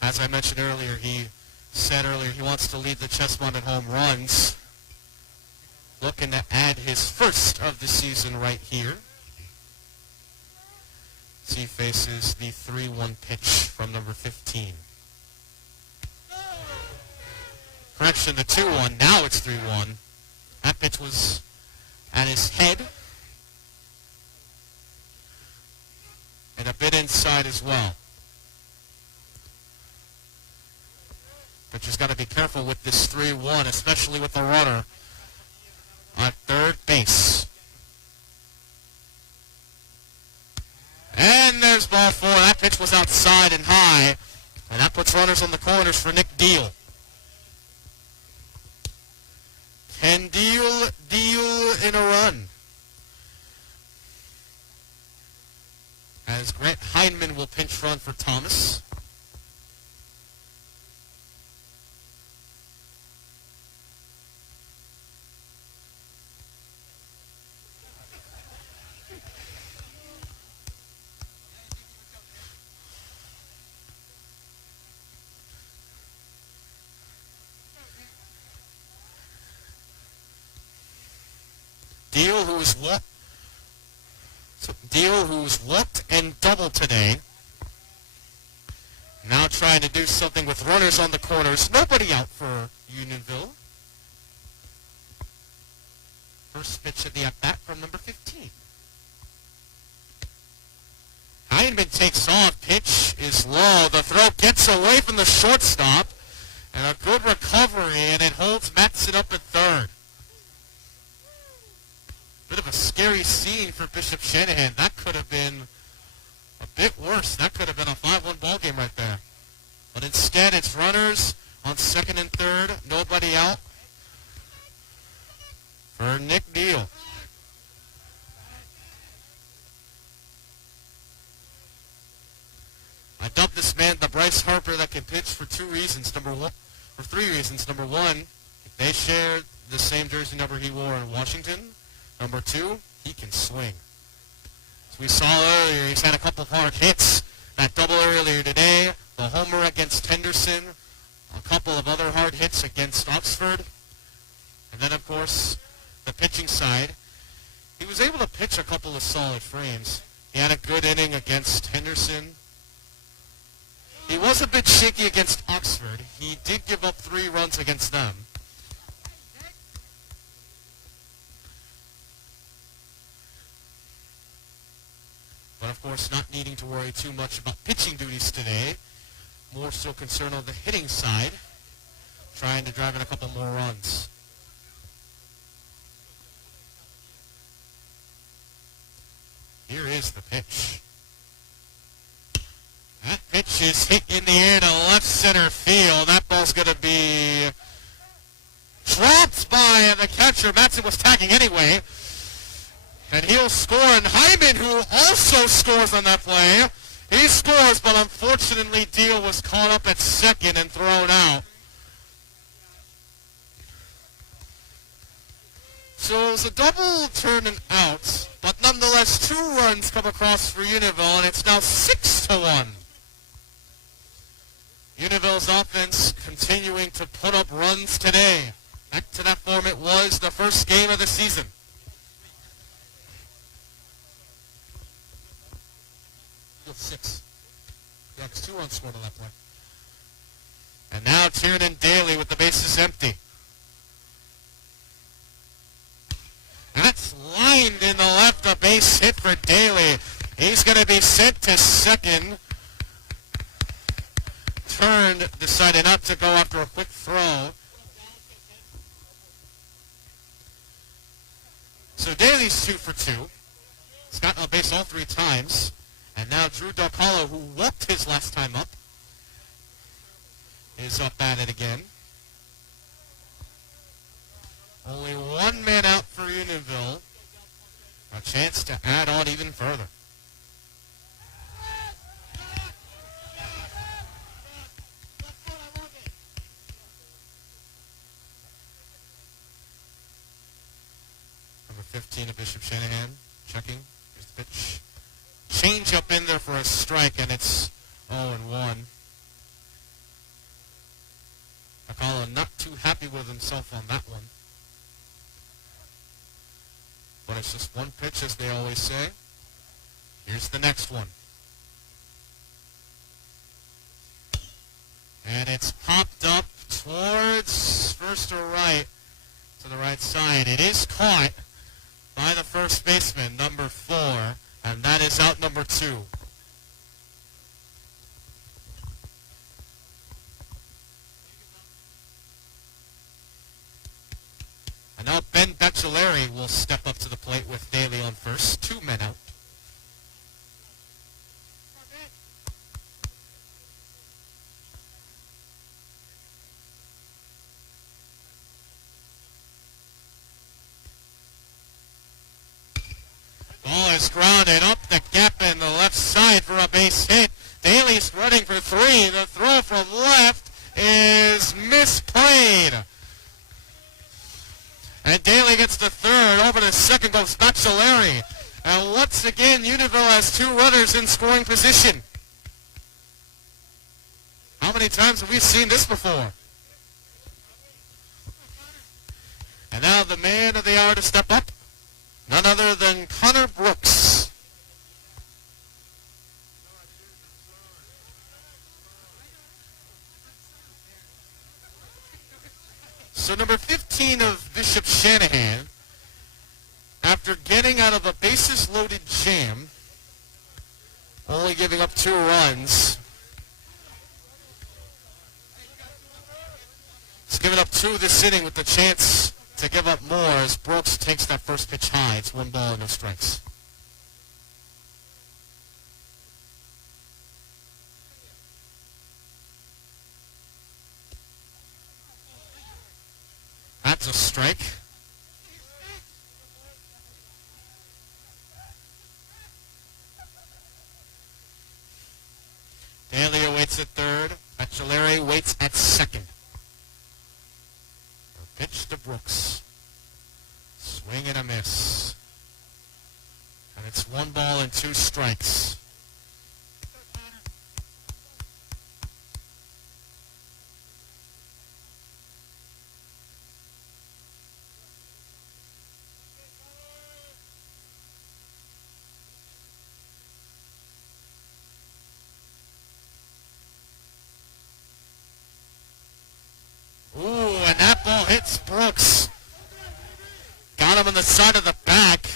As I mentioned earlier, he said earlier he wants to lead the Chestnut at home runs. Looking to add his first of the season right here. As he faces the 3-1 pitch from number 15. Correction, the 2-1. Now it's 3-1. That pitch was at his head. And a bit inside as well. But you've got to be careful with this 3-1, especially with the runner on third base. And there's ball 4. That pitch was outside and high. And that puts runners on the corners for Nick Deal. Can Deal in a run? As Grant Heineman will pinch run for Thomas. Deal, who's walked and doubled today. Now trying to do something with runners on the corners. Nobody out for Unionville. First pitch of the at-bat from number 15. Heineman takes off. Pitch is low. The throw gets away from the shortstop. And a good recovery, and it holds Matson up at third. Bit of a scary scene for Bishop Shanahan. That could have been a bit worse. That could have been a 5-1 ball game right there. But instead, it's runners on second and third. Nobody out for Nick Deal. I dubbed this man the Bryce Harper that can pitch for three reasons. Number one, they shared the same jersey number he wore in Washington. Number two, he can swing. As we saw earlier, he's had a couple of hard hits. That double earlier today, the homer against Henderson, a couple of other hard hits against Oxford. And then, of course, the pitching side. He was able to pitch a couple of solid frames. He had a good inning against Henderson. He was a bit shaky against Oxford. He did give up 3 runs against them. But of course, not needing to worry too much about pitching duties today. More so concerned on the hitting side, trying to drive in a couple more runs. Here is the pitch. That pitch is hit in the air to left center field. That ball's going to be dropped by the catcher. Matson was tagging anyway. And he'll score. And Hyman, who also scores on that play, he scores, but unfortunately Deal was caught up at second and thrown out. So it was a double turn and out, but nonetheless 2 runs come across for Unionville, and it's now 6-1. Unionville's offense continuing to put up runs today. Back to that form it was the first game of the season. Field 6. Yeah, it's 2 runs scored on that play. And now Tiernan Daly with the bases empty. That's lined in the left, a base hit for Daly. He's going to be sent to second. Turned, decided not to go after a quick throw. So Daly's 2 for 2. He's gotten a base all 3 times. And now Drew Darpalo, who walked his last time up, is up at it again. Only 1 man out for Unionville. A chance to add on even further. Number 15 of Bishop Shanahan checking. Here's the pitch. Change up in there for a strike, and it's 0-1. Akala not too happy with himself on that one. But it's just one pitch, as they always say. Here's the next one. And it's popped up towards first or right, to the right side. It is caught by the first baseman, number 4, and that is out number 2. And now Ben Beccelleri will step up to the plate with Daly on first. 2 men out. Ball is grounded up the gap in the left side for a base hit. Daly's running for 3. The throw from left is misplayed. And Daly gets the third. Over to second goes Beccelleri. And once again, Unionville has 2 runners in scoring position. How many times have we seen this before? And now the man of the hour to step up. None other than Connor Brooks. So number 15 of Bishop Shanahan, after getting out of a bases-loaded jam, only giving up 2 runs. He's given up 2 this inning with the chance to give up more as Brooks takes that first pitch high. It's 1 ball and no strikes. That's a strike. Daly awaits at third. Bachelere waits at second. Pitch to Brooks. Swing and a miss. And it's 1 ball and 2 strikes. And that ball hits Brooks. Got him on the side of the back.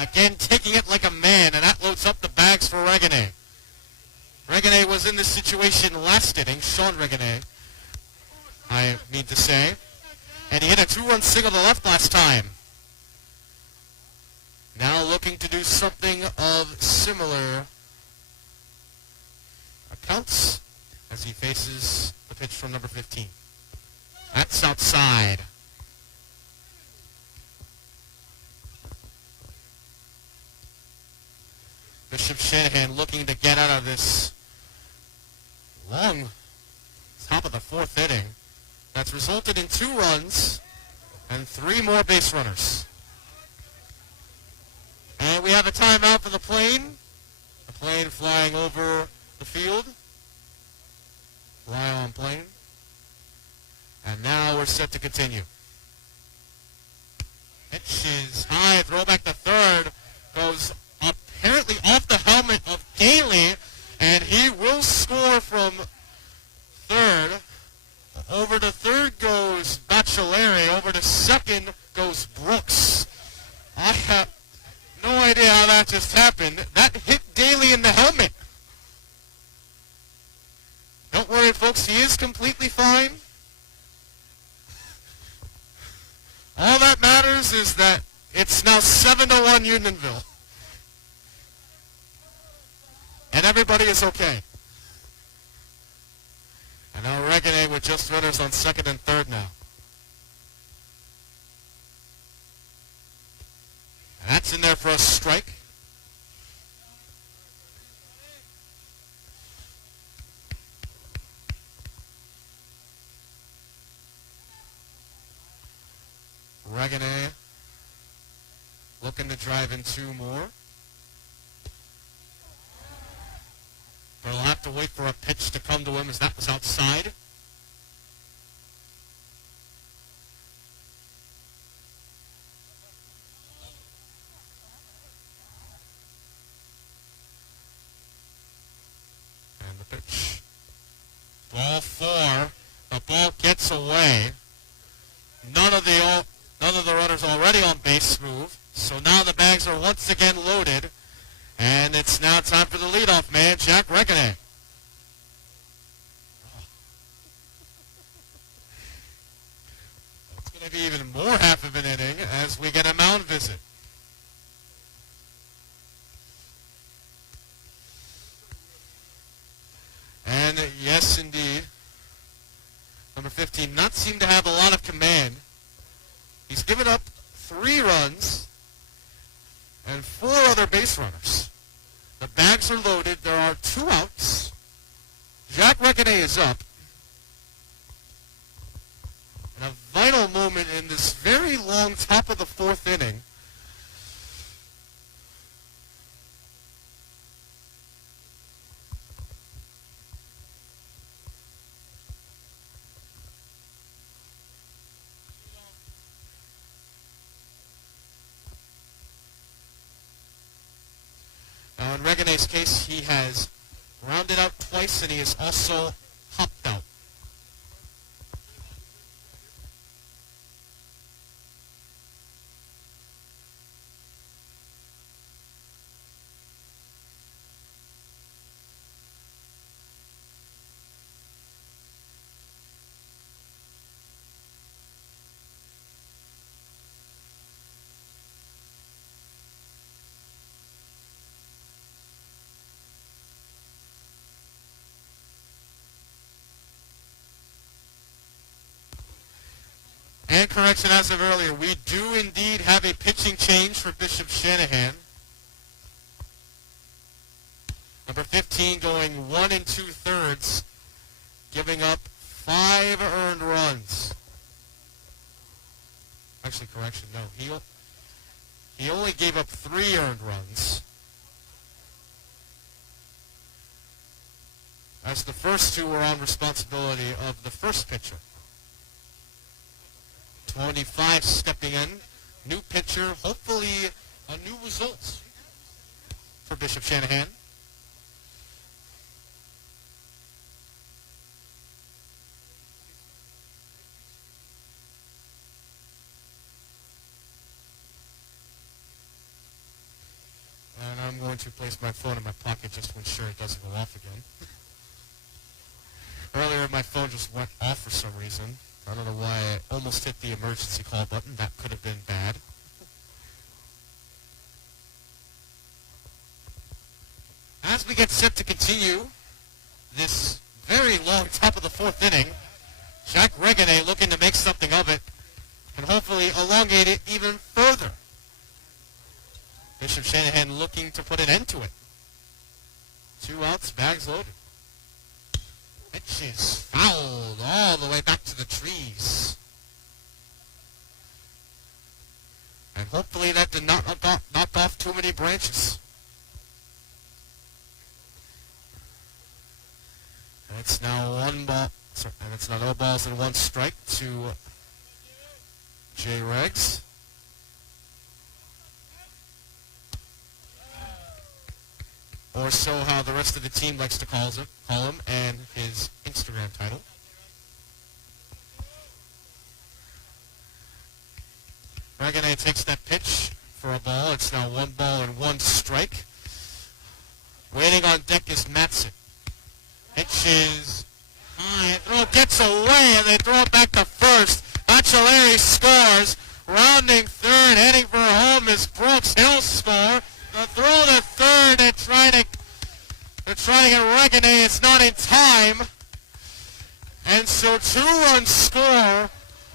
Again, taking it like a man, and that loads up the bags for Regane. Regane was in this situation last inning, Sean Regane, I mean to say. And he hit a 2-run single to left last time. Now looking to do something of similar accounts as he faces the pitch from number 15. That's outside. Bishop Shanahan looking to get out of this long top of the 4th inning. That's resulted in 2 runs and 3 more base runners. And we have a timeout for the plane. The plane flying over the field. Fly on plane. And now we're set to continue. Pitch is high, throwback to third. Goes apparently off the helmet of Daly, and he will score from third. Over to third goes Bachelere. Over to second goes Brooks. I have no idea how that just happened. That hit Daly in the helmet. Don't worry, folks. He is completely fine. All that matters is that it's now 7-1 Unionville. And everybody is okay. And now Regane with just runners on second and third now. And that's in there for a strike. Regane looking to drive in 2 more. But he'll have to wait for a pitch to come to him as that was outside. And the pitch. Ball 4. The ball gets away. None of the runners already on base move. So now the bags are once again loaded. And it's now time for the leadoff man, Jack Regane. It's going to be even more half of an inning as we get a mound visit. And yes, indeed, number 15 not seem to have a lot of command. He's given up 3 runs and 4 other base runners. The bags are loaded. There are 2 outs. Jack Regane is up. And a vital moment in this very long top of the 4th inning. Regane's case, he has rounded out twice, and he has also hopped out. And correction as of earlier, we do indeed have a pitching change for Bishop Shanahan. Number 15 going 1 2/3, giving up 5 earned runs. Actually, correction, no. He only gave up 3 earned runs. As the first 2 were on responsibility of the first pitcher. 25 stepping in. New pitcher, hopefully a new result for Bishop Shanahan. And I'm going to place my phone in my pocket just to ensure it doesn't go off again. Earlier my phone just went off for some reason. I don't know why I almost hit the emergency call button. That could have been bad. As we get set to continue this very long top of the 4th inning, Jack Regane looking to make something of it and hopefully elongate it even further. Bishop Shanahan looking to put an end to it. 2 outs, bags loaded. Pitch is fouled all the way back to the trees. And hopefully that did not knock off too many branches. And it's now 1 ball, and it's now 0 balls and 1 strike to J. Regs. Or so how the rest of the team likes to call him, and his Instagram title. Regane takes that pitch for a ball. It's now 1 ball and 1 strike. Waiting on deck is Matson. Pitch is high. Throw gets away, and they throw it back to first. Bacheleri scores. Rounding third, heading for home is Brooks. He'll score. The throw to third, they're trying to get Regane. It's not in time. And so 2 runs score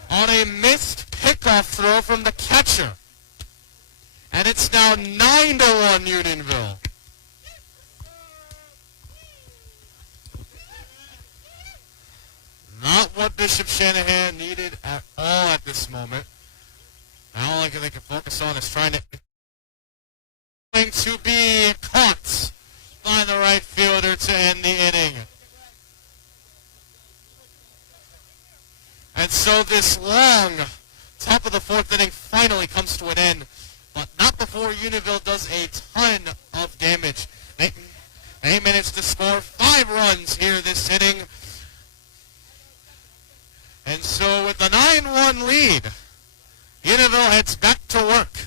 on a missed pickoff throw from the catcher. And it's now 9-1 Unionville. Not what Bishop Shanahan needed at all at this moment. Now all they can focus on is trying to be caught by the right fielder to end the inning. And so this long top of the 4th inning finally comes to an end, but not before Unionville does a ton of damage. They managed to score 5 runs here this inning. And so with the 9-1 lead, Unionville heads back to work.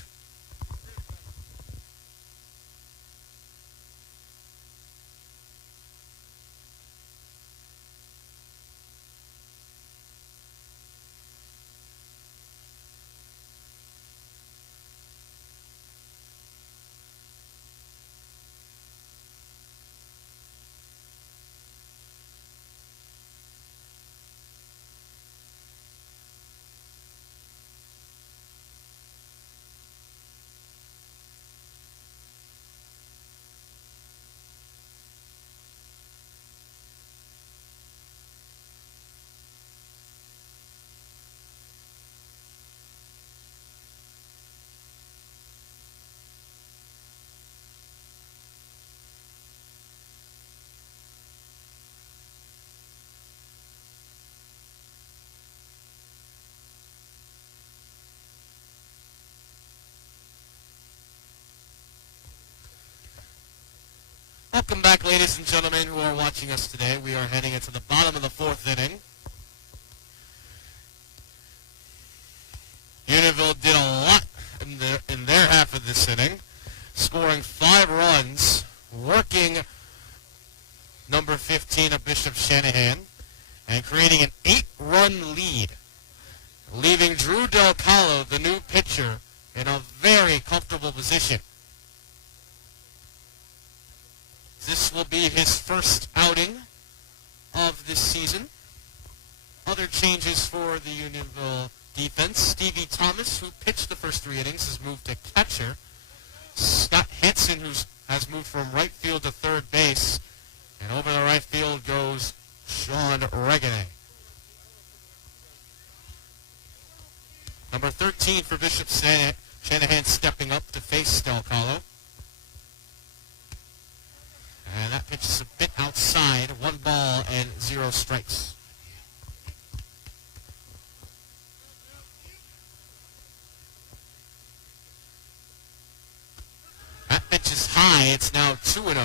Welcome back, ladies and gentlemen who are watching us today. We are heading into the bottom of the fourth inning. Unionville did a lot in their half of this inning, scoring 5 runs, working number 15 of Bishop Shanahan, and creating an 8-run lead, leaving Drew Del Calo, the new pitcher, in a very comfortable position. This will be his first outing of this season. Other changes for the Unionville defense. Stevie Thomas, who pitched the first 3 innings, has moved to catcher. Scott Hansen, who has moved from right field to third base. And over the right field goes Sean Reganet. Number 13 for Bishop Shanahan stepping up to face Del Calo. And that pitch is a bit outside. 1 ball and 0 strikes. That pitch is high. It's now 2-0.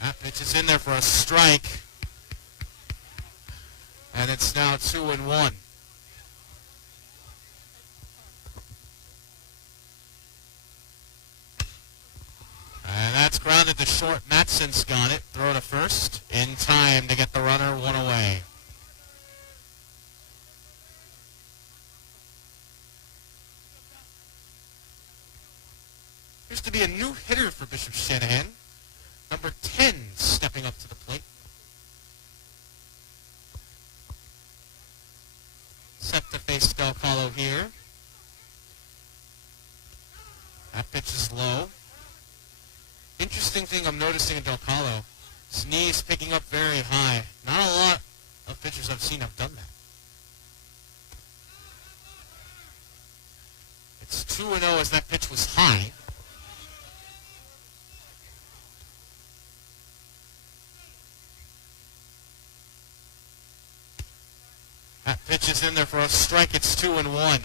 That pitch is in there for a strike. And it's now 2-1. And that's grounded to short. Matson's got it. Throw to first. In time to get the runner 1 away. Appears to be a new hitter for Bishop Shanahan. Number 10 stepping up to the plate. Set to face Del Calo here. That pitch is low. Interesting thing I'm noticing in Del Calo, his knee is picking up very high. Not a lot of pitchers I've seen have done that. It's 2-0 as that pitch was high. That pitch is in there for a strike. It's 2-1.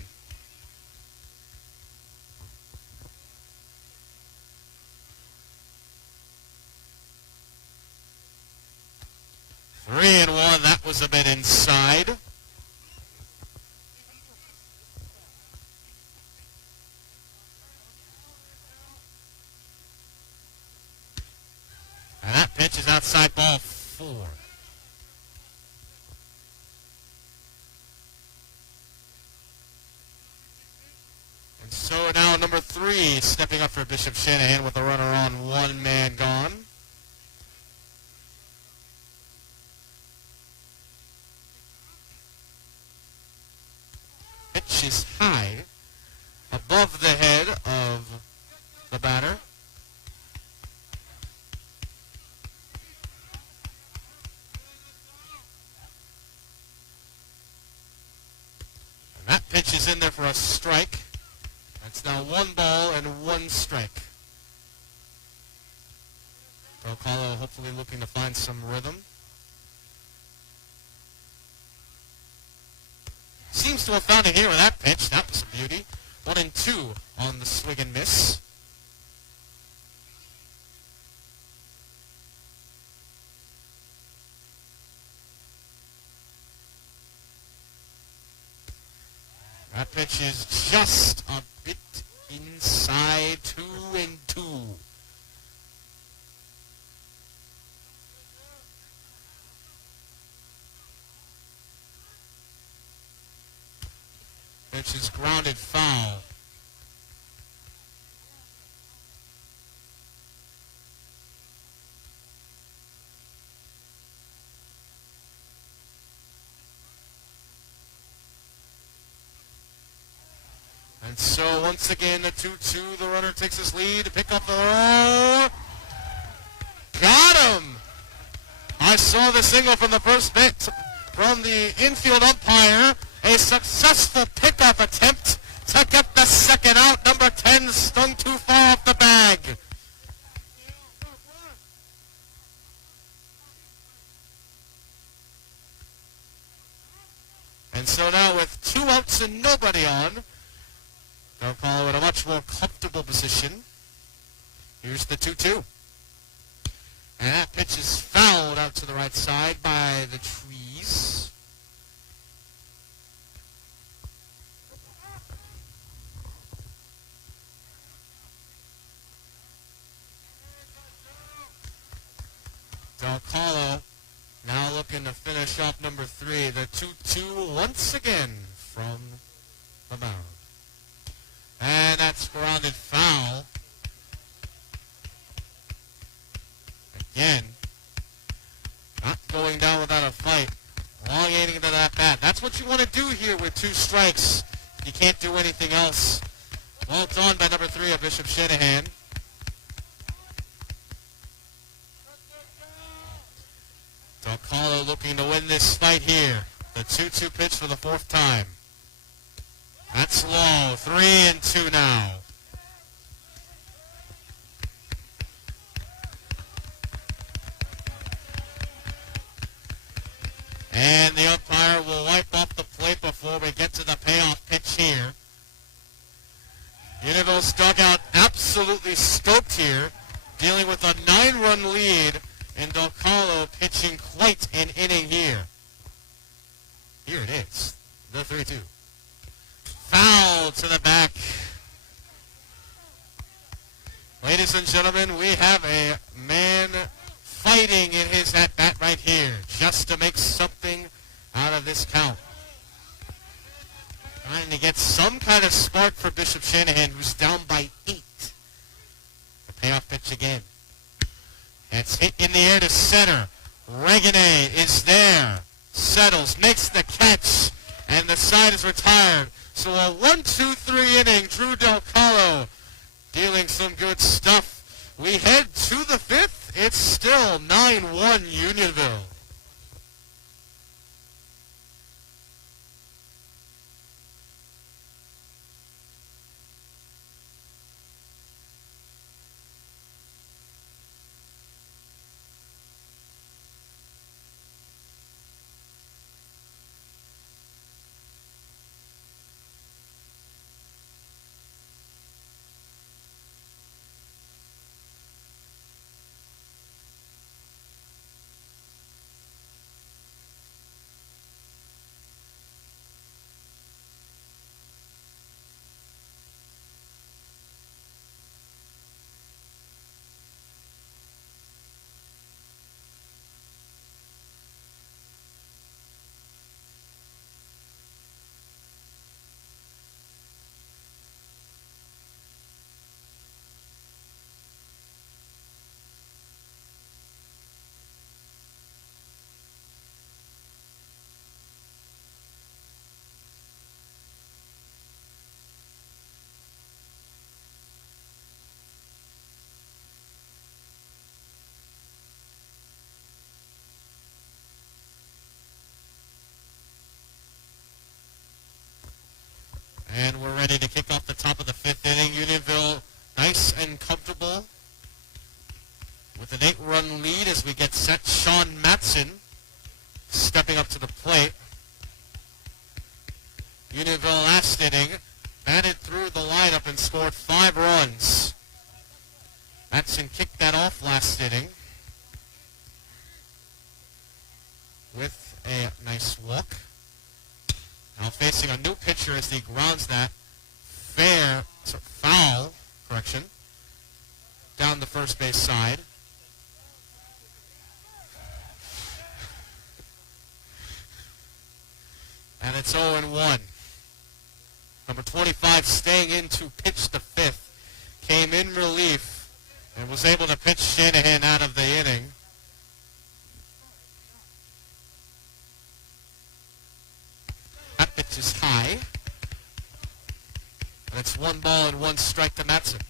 Three and one. That was a bit inside. And that pitch is outside, ball 4. And so now number 3 stepping up for Bishop Shanahan with a runner on, 1 man gone. Pitch is high, above the head of the batter. And that pitch is in there for a strike. That's now 1 ball and 1 strike. Del Calo hopefully looking to find some rhythm. Seems to have found it here with that pitch. That was a beauty. 1 and 2 on the swing and miss. That pitch is just a bit inside, 2 and 2. Pitch is grounded foul. And so once again, the 2-2, the runner takes his lead, pick up the throw. Got him! I saw the signal from the first bit from the infield umpire. A successful pickup attempt to get the second out. Number 10 stung too far off the bag. So now with 2 outs and nobody on, Del Colo in a much more comfortable position. Here's the 2-2. And that pitch is fouled out to the right side by the trees. Del Colo now looking to finish off number 3. The 2-2 once again from the mound. And that's grounded foul. Again, not going down without a fight. Elongating into that bat. That's what you want to do here with 2 strikes. You can't do anything else. Well done by number 3 of Bishop Shanahan. Del Colo looking to win this fight here. The 2-2 pitch for the 4th time. That's low. 3-2 now. And the umpire will wipe off the plate before we get to the payoff pitch here. Unionville's dugout absolutely stoked here, dealing with a 9-run lead, and Del Colo pitching quite an inning here. Here it is, the 3-2. Foul to the back. Ladies and gentlemen, we have a man fighting in his at-bat right here, just to make something out of this count. Trying to get some kind of spark for Bishop Shanahan, who's down by 8. The payoff pitch again. It's hit in the air to center. Regane is there. Settles, makes the catch, and the side is retired. So a 1-2-3 inning. Drew Del Colo dealing some good stuff. We head to the 5th. It's still 9-1 Unionville. And we're ready to kick off the top of the 5th inning. Unionville nice and comfortable with an 8-run lead as we get set. Sean Matson stepping up to the plate. Unionville last inning batted through the lineup and scored 5 runs. Matson kicked that off last inning with a nice walk. Now facing a new pitcher as he grounds that foul, down the first base side. And it's 0-1. Number 25 staying in to pitch the 5th. Came in relief and was able to pitch Shanahan out of the inning. That pitch is high. And it's 1 ball and 1 strike to Matson.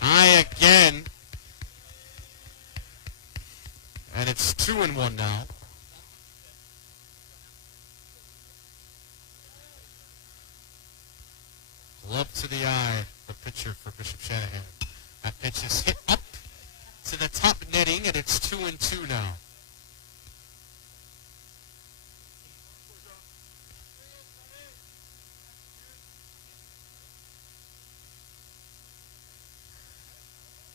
High again. And it's 2-1 now. Glove to the eye. the pitcher for Bishop Shanahan. That pitch is hit up to the top netting, and it's 2-2 now.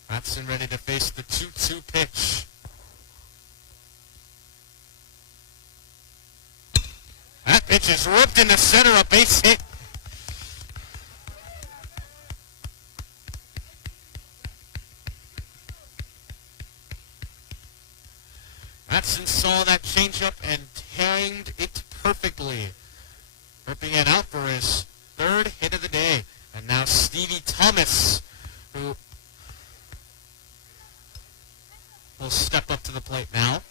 Matson ready to face the 2-2 pitch. That pitch is ripped in the center, a base hit. Matson saw that changeup and timed it perfectly, ripping it out for his third hit of the day. And now Stevie Thomas, who will step up to the plate now.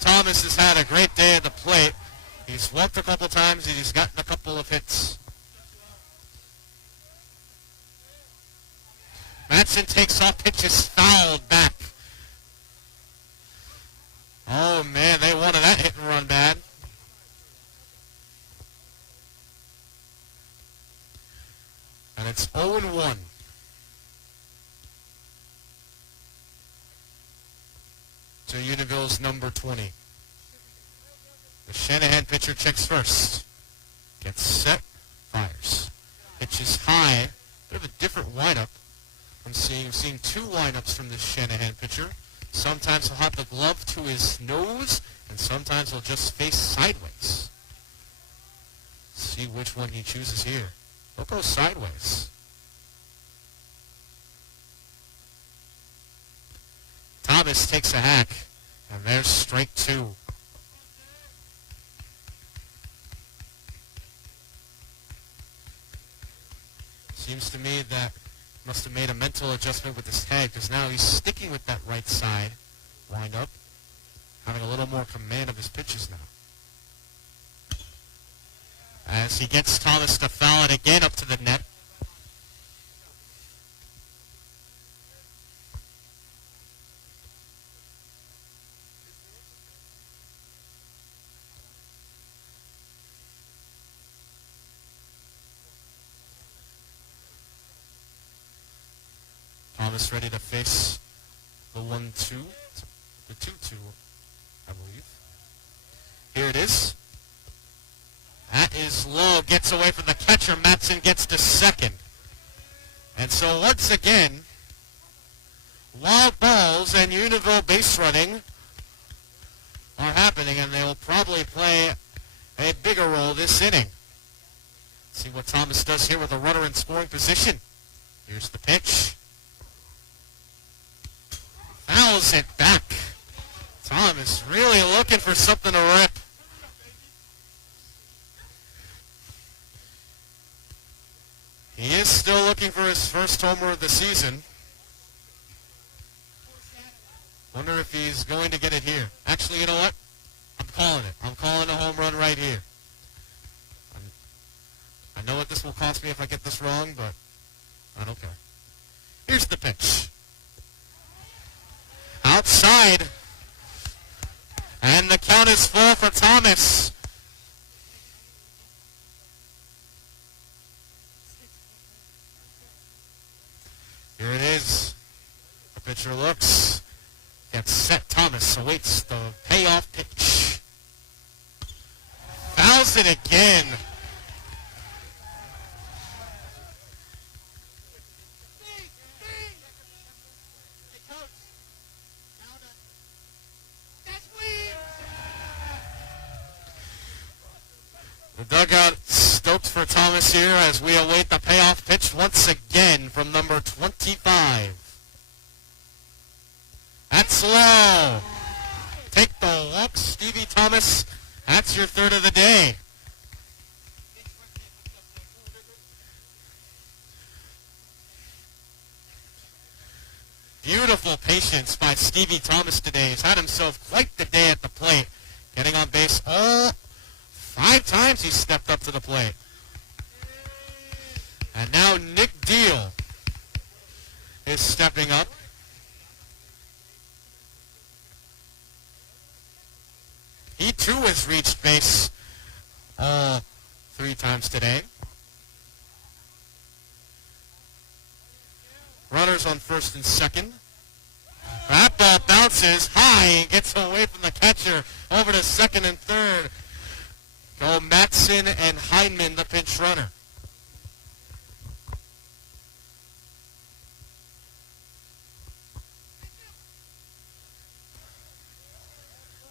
Thomas has had a great day at the plate. He's walked a couple times and he's gotten a couple of hits. Matson takes off, pitches fouled back. Oh man, they wanted that hit and run bad. And it's 0-1. To Unionville's number 20. The Shanahan pitcher checks first. Gets set, fires. Pitches high. Bit of a different lineup. I'm seeing two lineups from the Shanahan pitcher. Sometimes he'll have the glove to his nose, and sometimes he'll just face sideways. See which one he chooses here. He'll go sideways. Thomas takes a hack, and there's strike two. Seems to me that must have made a mental adjustment with his head, because now he's sticking with that right side windup, having a little more command of his pitches now. As he gets Thomas to foul it again up to the net. Thomas ready to face the 1-2, the 2-2, I believe. Here it is. That is low, gets away from the catcher. Matson gets to second. And so once again, wild balls and Unionville base running are happening, and they will probably play a bigger role this inning. See what Thomas does here with a runner in scoring position. Here's the pitch. Fouls it back. Thomas really looking for something to rip. He is still looking for his first homer of the season. Wonder if he's going to get it here. Actually, you know what? I'm calling it. I'm calling a home run right here. I know what this will cost me if I get this wrong, but I don't care. Here's the pitch. Outside. And the count is full for Thomas. Here it is. The pitcher looks. Gets set. Thomas awaits the payoff pitch. Fouls it again. The dugout stoked for Thomas here as we await the payoff pitch once again from number 25. That's low. Take the walk, Stevie Thomas. That's your third of the day. Beautiful patience by Stevie Thomas today. He's had himself quite the day at the plate. Getting on base all 5 times he stepped up to the plate. And now Nick Deal is stepping up. pitch today. Runners on first and second. That ball bounces high and gets away from the catcher over to second and third. Go Matson and Heineman, the pinch runner.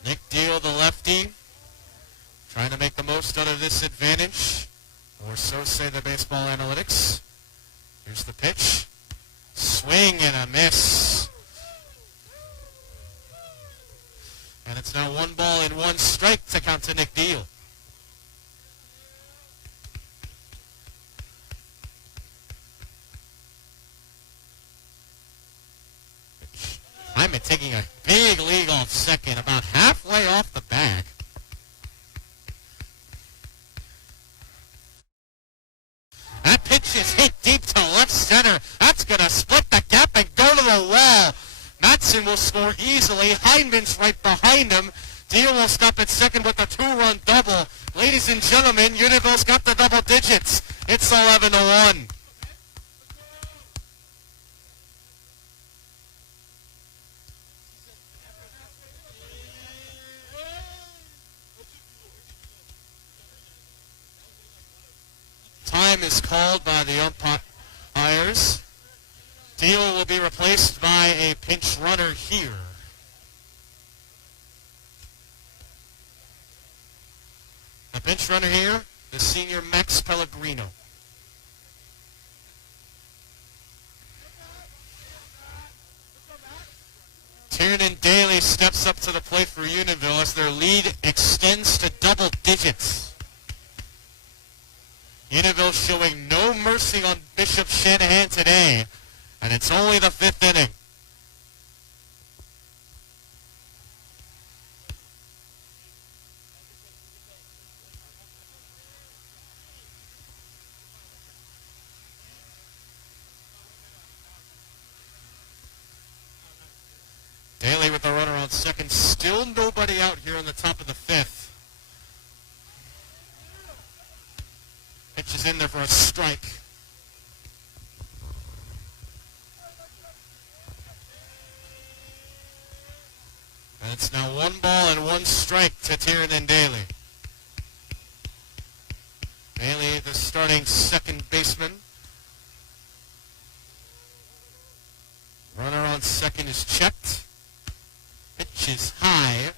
Nick Deal, the lefty, trying to make the most out of this advantage, or so say the baseball analytics. Here's the pitch. Swing and a miss. And it's now 1 ball and 1 strike to count to Nick Deal. Hyman taking a big lead off second, about halfway off the bag. That pitch is hit deep to left center. That's going to split the gap and go to the wall. Matson will score easily. Heineman's right behind him. Deal will stop at second with a 2-run double. Ladies and gentlemen, Unionville's got the double digits. It's 11-1. Time is called by the umpires. Deal will be replaced by a pinch runner here. A pinch runner here, the senior Max Pellegrino. Tiernan Daly steps up to the plate for Unionville as their lead extends to double digits. Unionville showing no mercy on Bishop Shanahan today, and it's only the 5th inning. Daly with the runner on second, still nobody out here on the top of the 5th. Pitch is in there for a strike. And it's now 1 ball and 1 strike to Tiernan Daly. Daly, the starting second baseman. Runner on second is checked. Pitch is high.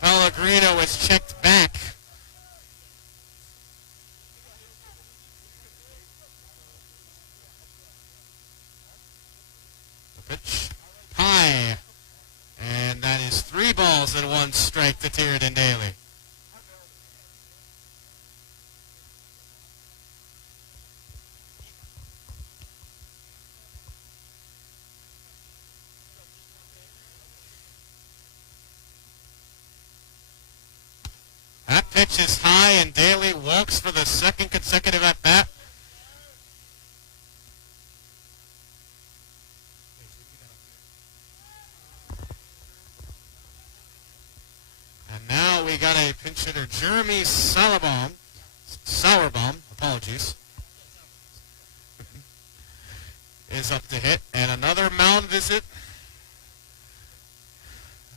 Pellegrino is checked back. The pitch high. And that is 3 balls and 1 strike to Tiernan Daly. That pitch is high, and Daly walks for the second consecutive at-bat. And now we got a pinch hitter, Jeremy Sauerbaum, apologies, is up to hit. And another mound visit,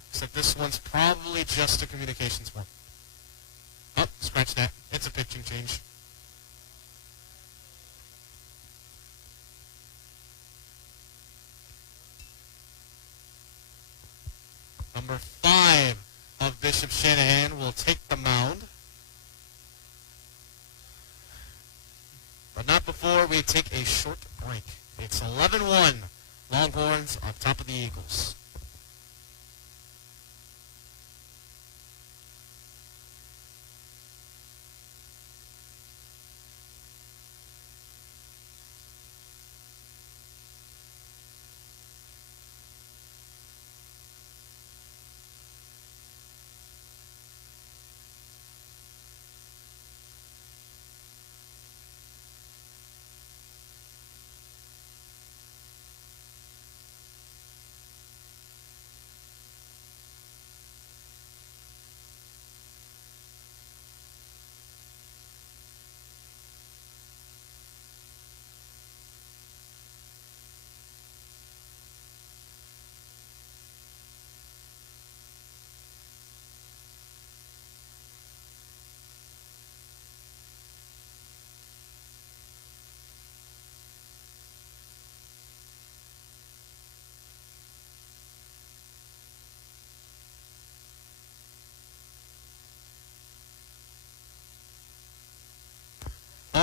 except this one's probably just a communications one. Oh, scratch that. It's a pitching change. Number 5 of Bishop Shanahan will take the mound. But not before we take a short break. It's 11-1. Longhorns on top of the Eagles.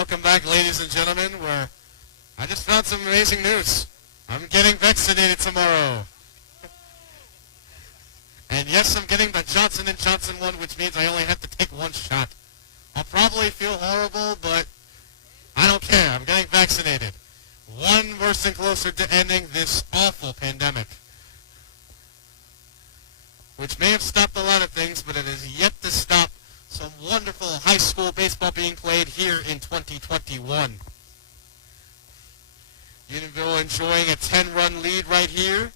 Welcome back, ladies and gentlemen, where I just found some amazing news. I'm getting vaccinated tomorrow. And yes, I'm getting the Johnson & Johnson one, which means I only have to take one shot. I'll probably feel horrible, but I don't care. I'm getting vaccinated. One person closer to ending this awful pandemic, which may have stopped a lot of things, but it has yet to stop some wonderful high school baseball being played here in 2021. Unionville enjoying a 10-run lead right here.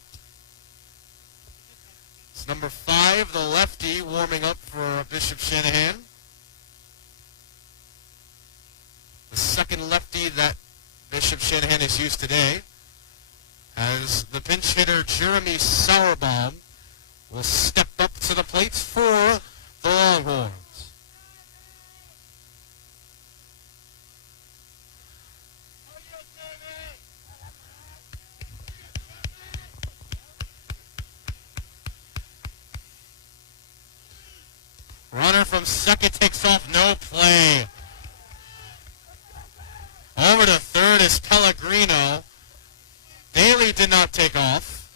It's number 5, the lefty, warming up for Bishop Shanahan. The second lefty that Bishop Shanahan has used today, as the pinch hitter Jeremy Sauerbaum will step up to the plate for the Longhorns. Runner from second takes off, no play. Over to third is Pellegrino. Daly did not take off.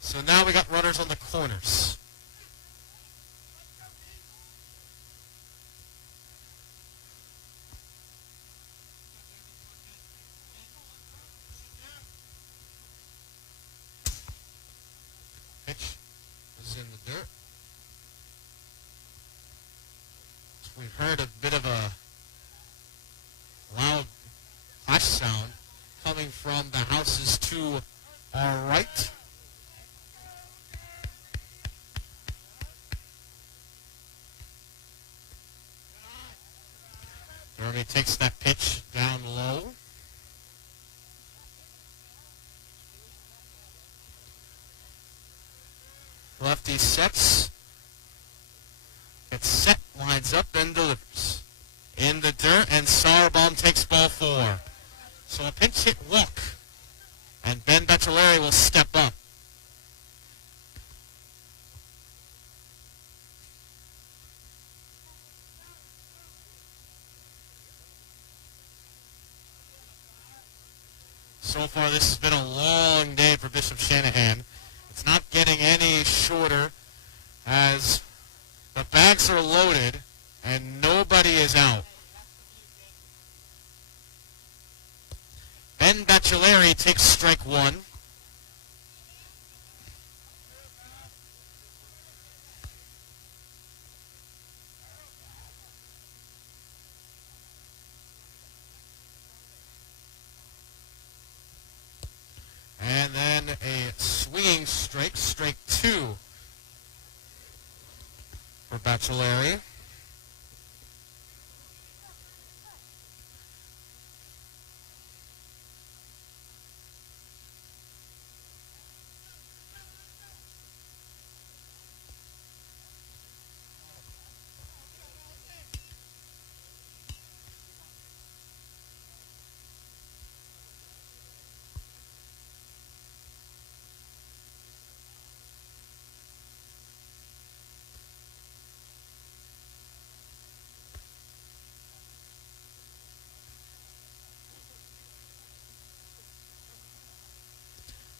So now we got runners on the corners. Pitch is in the dirt. We've heard a bit of a loud crash sound coming from the houses to our right. Jeremy takes that pitch down low. Lefty sets. Gets set, lines up, and delivers. In the dirt, and Sauerbaum takes ball 4. So a pinch hit walk. And Ben Baccelari will step up. So far, this has been a long day for Bishop Shanahan. It's not getting any shorter as the bags are loaded and nobody is out. Ben Baccelari takes strike 1. And then a swinging strike, strike 2 for Baccelari.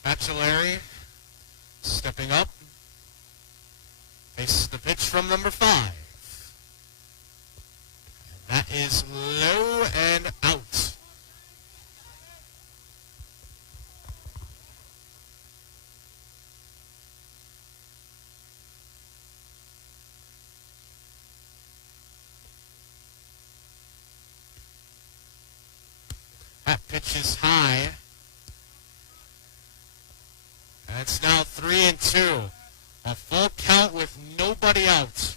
Baccelari stepping up, faces the pitch from number 5. And that is low and out. That pitch is high. And it's now 3-2. A full count with nobody out.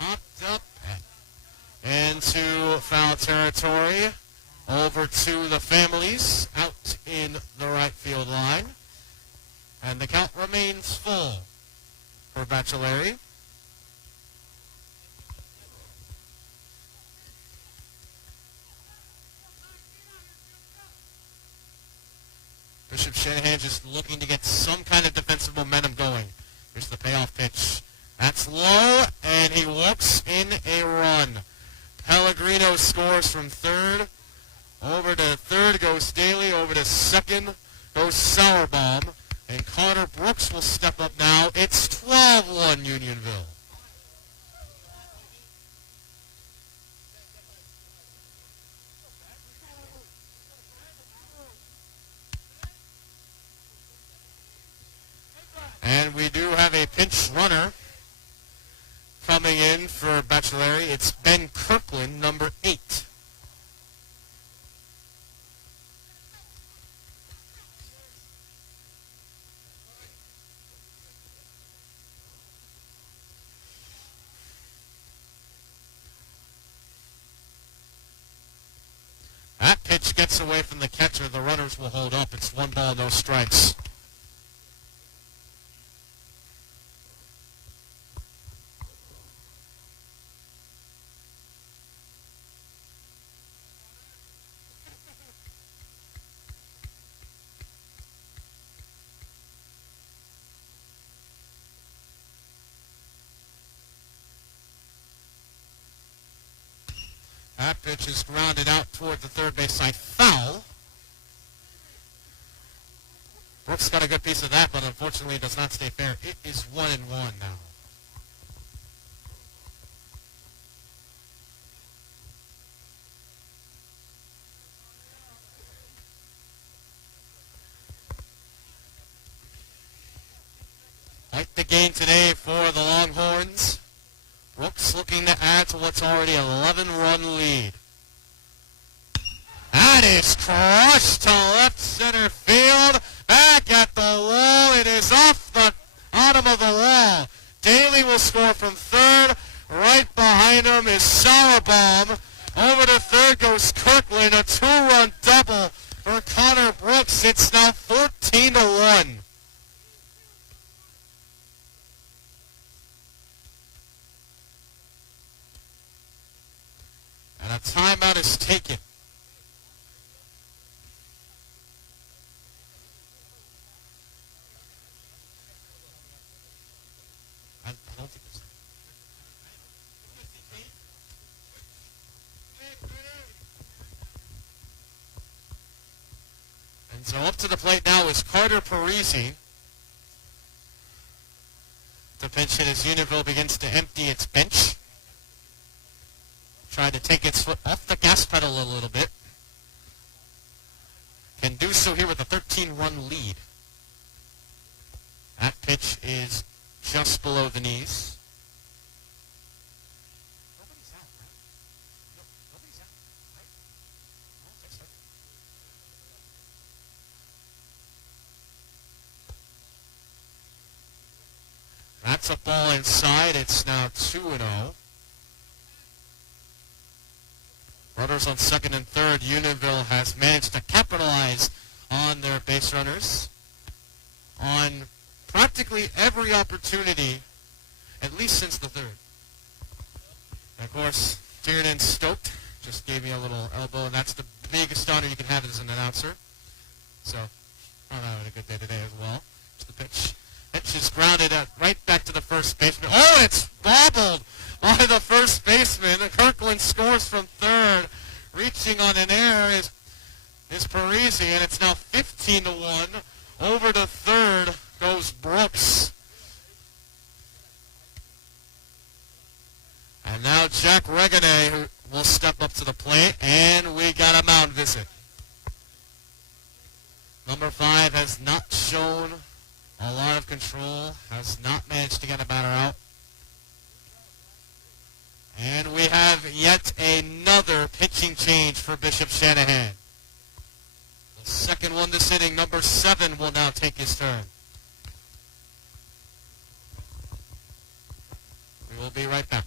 Popped up into foul territory. Over to the families out in the right field line. And the count remains full for Baccelari. Bishop Shanahan just looking to get some kind of defensive momentum going. Here's the payoff pitch. That's low, and he walks in a run. Pellegrino scores from third. Over to third goes Daly. Over to second goes Sauerbaum. And Connor Brooks will step up now. It's 12-1 Unionville. And we do have a pinch runner coming in for Bachelary. It's Ben Kirkland, number 8. That pitch gets away from the catcher. The runners will hold up. It's 1 ball, no strikes. That pitch is grounded out toward the third base side. Foul. Brooks got a good piece of that, but unfortunately it does not stay fair. It is 1-1 now. Quite the gain today for the Longhorns. Brooks looking to add to what's already an 11-run lead. That is crushed to left center field. Back at the wall. It is off the bottom of the wall. Daly will score from third. Right behind him is Sauerbaum. Over to third goes Kirkland. A 2-run double for Connor Brooks. It's now 14-1. And a timeout is taken. I don't think it's... And so up to the plate now is Carter Parisi. The pinch hit as Unionville begins to empty its bench. Trying to take its foot off the gas pedal a little bit. Can do so here with a 13-run lead. That pitch is just below the knees. Nobody's out, right? Nobody's out, right? That's a ball inside. It's now 2-0. Runners on second and third. Unionville has managed to capitalize on their base runners on practically every opportunity, at least since the third. And of course, Tiernan stoked. Just gave me a little elbow, and that's the biggest honor you can have as an announcer. So, I'm having a good day today as well. It's the pitch. Pitch is grounded right back to the first baseman. Oh, it's bobbled by the first baseman. Kirkland scores from third. Reaching on an error is Parisi, and it's now 15-1. Over to third goes Brooks. And now Jack Reganet who will step up to the plate, and we got a mound visit. Number 5 has not shown a lot of control, has not managed to get a batter out. And we have yet another pitching change for Bishop Shanahan. The second one this inning, number 7, will now take his turn. We will be right back.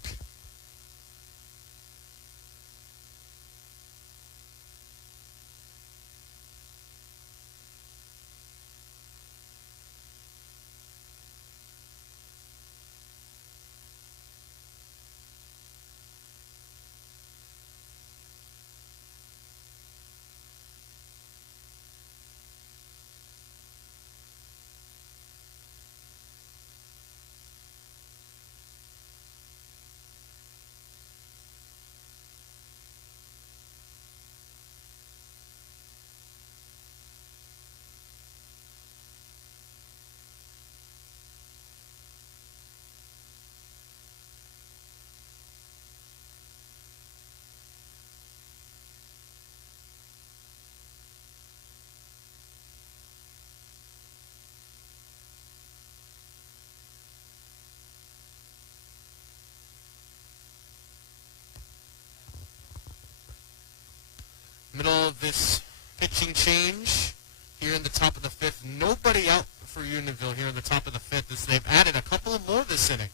Middle of this pitching change here in the top of the fifth. Nobody out for Unionville here in the top of the fifth as they've added a couple more this inning.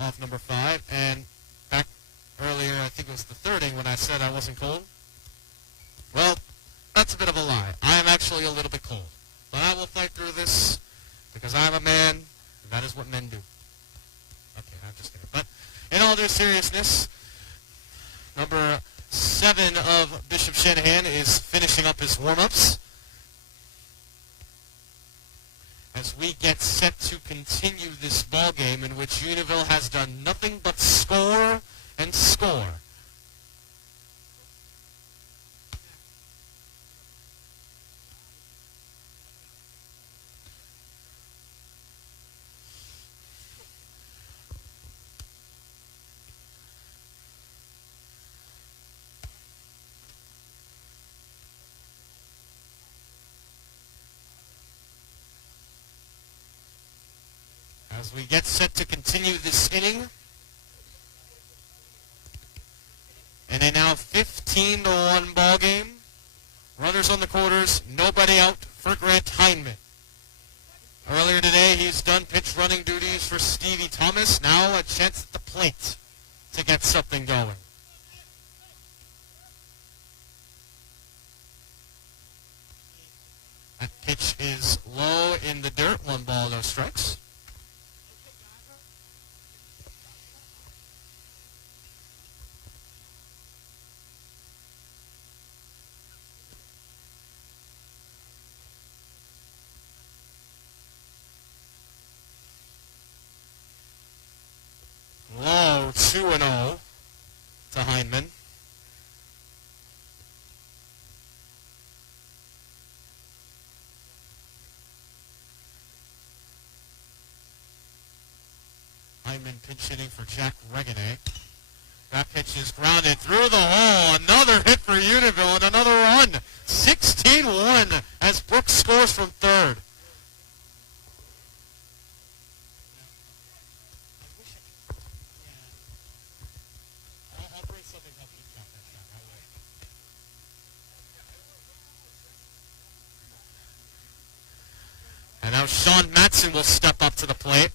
Off number 5, and back earlier, I think it was the third inning when I said I wasn't cold. Well, that's a bit of a lie. I am actually a little bit cold. But I will fight through this because I'm a man, and that is what men do. Okay, I'm just kidding. But in all due seriousness, number 7 of Bishop Shanahan is finishing up his warm-ups as we get set to continue this ball game in which Unionville has done nothing but score and score. As we get set to continue this inning, in a now 15-1 ball game, runners on the quarters, nobody out for Grant Hindman. Earlier today, he's done pitch running duties for Stevie Thomas. Now a chance at the plate to get something going. That pitch is low in the dirt. 1 ball, no strikes. Low 2-0 to Hindman. Hindman pinch hitting for Jack Reganet. That pitch is grounded through the hole. Another hit for Unionville and another run. 16-1 as Brooks scores from third. And now Sean Matson will step up to the plate.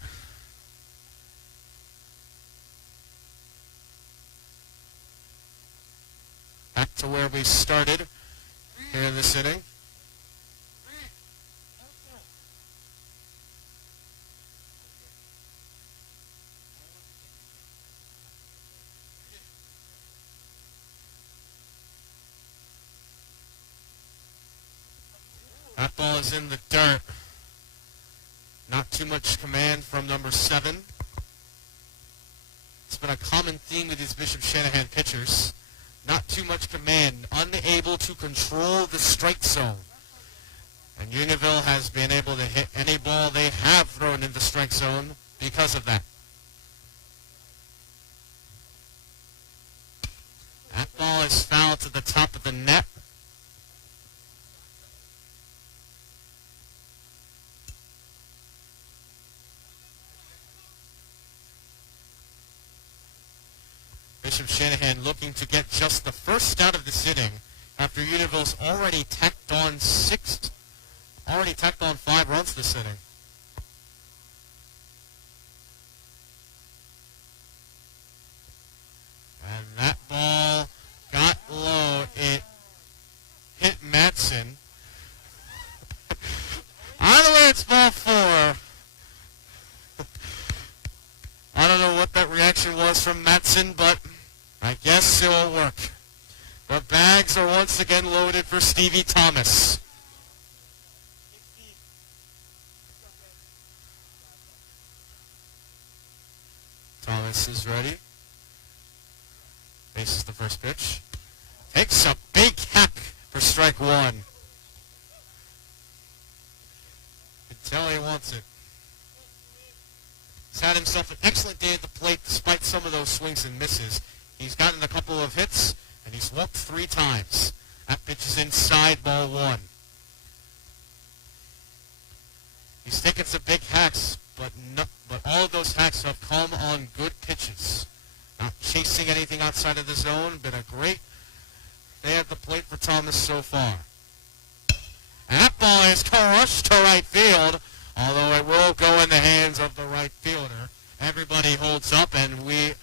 Back to where we started here in this inning. That ball is in the dirt. Not too much command from number 7. It's been a common theme with these Bishop Shanahan pitchers. Not too much command, unable to control the strike zone. And Unionville has been able to hit any ball they have thrown in the strike zone because of that. That ball is fouled to the top of the net. Bishop Shanahan looking to get just the first out of this inning after Unionville's already tacked on 5 runs this inning. And that ball got low. It hit Matson. Either way, it's ball 4. I don't know what that reaction was from Matson, but I guess it will work. The bags are once again loaded for Stevie Thomas. Thomas is ready. Faces the first pitch. Takes a big hack for strike 1. You can tell he wants it. He's had himself an excellent day at the plate despite some of those swings and misses. He's gotten a couple of hits, and he's walked 3 times. That pitch is inside, ball 1. He's taken some big hacks, but all of those hacks have come on good pitches. Not chasing anything outside of the zone. Been a great day at the plate for Thomas so far. And that ball is crushed to right field, although it will go in the hands of the right fielder. Everybody holds up, and we,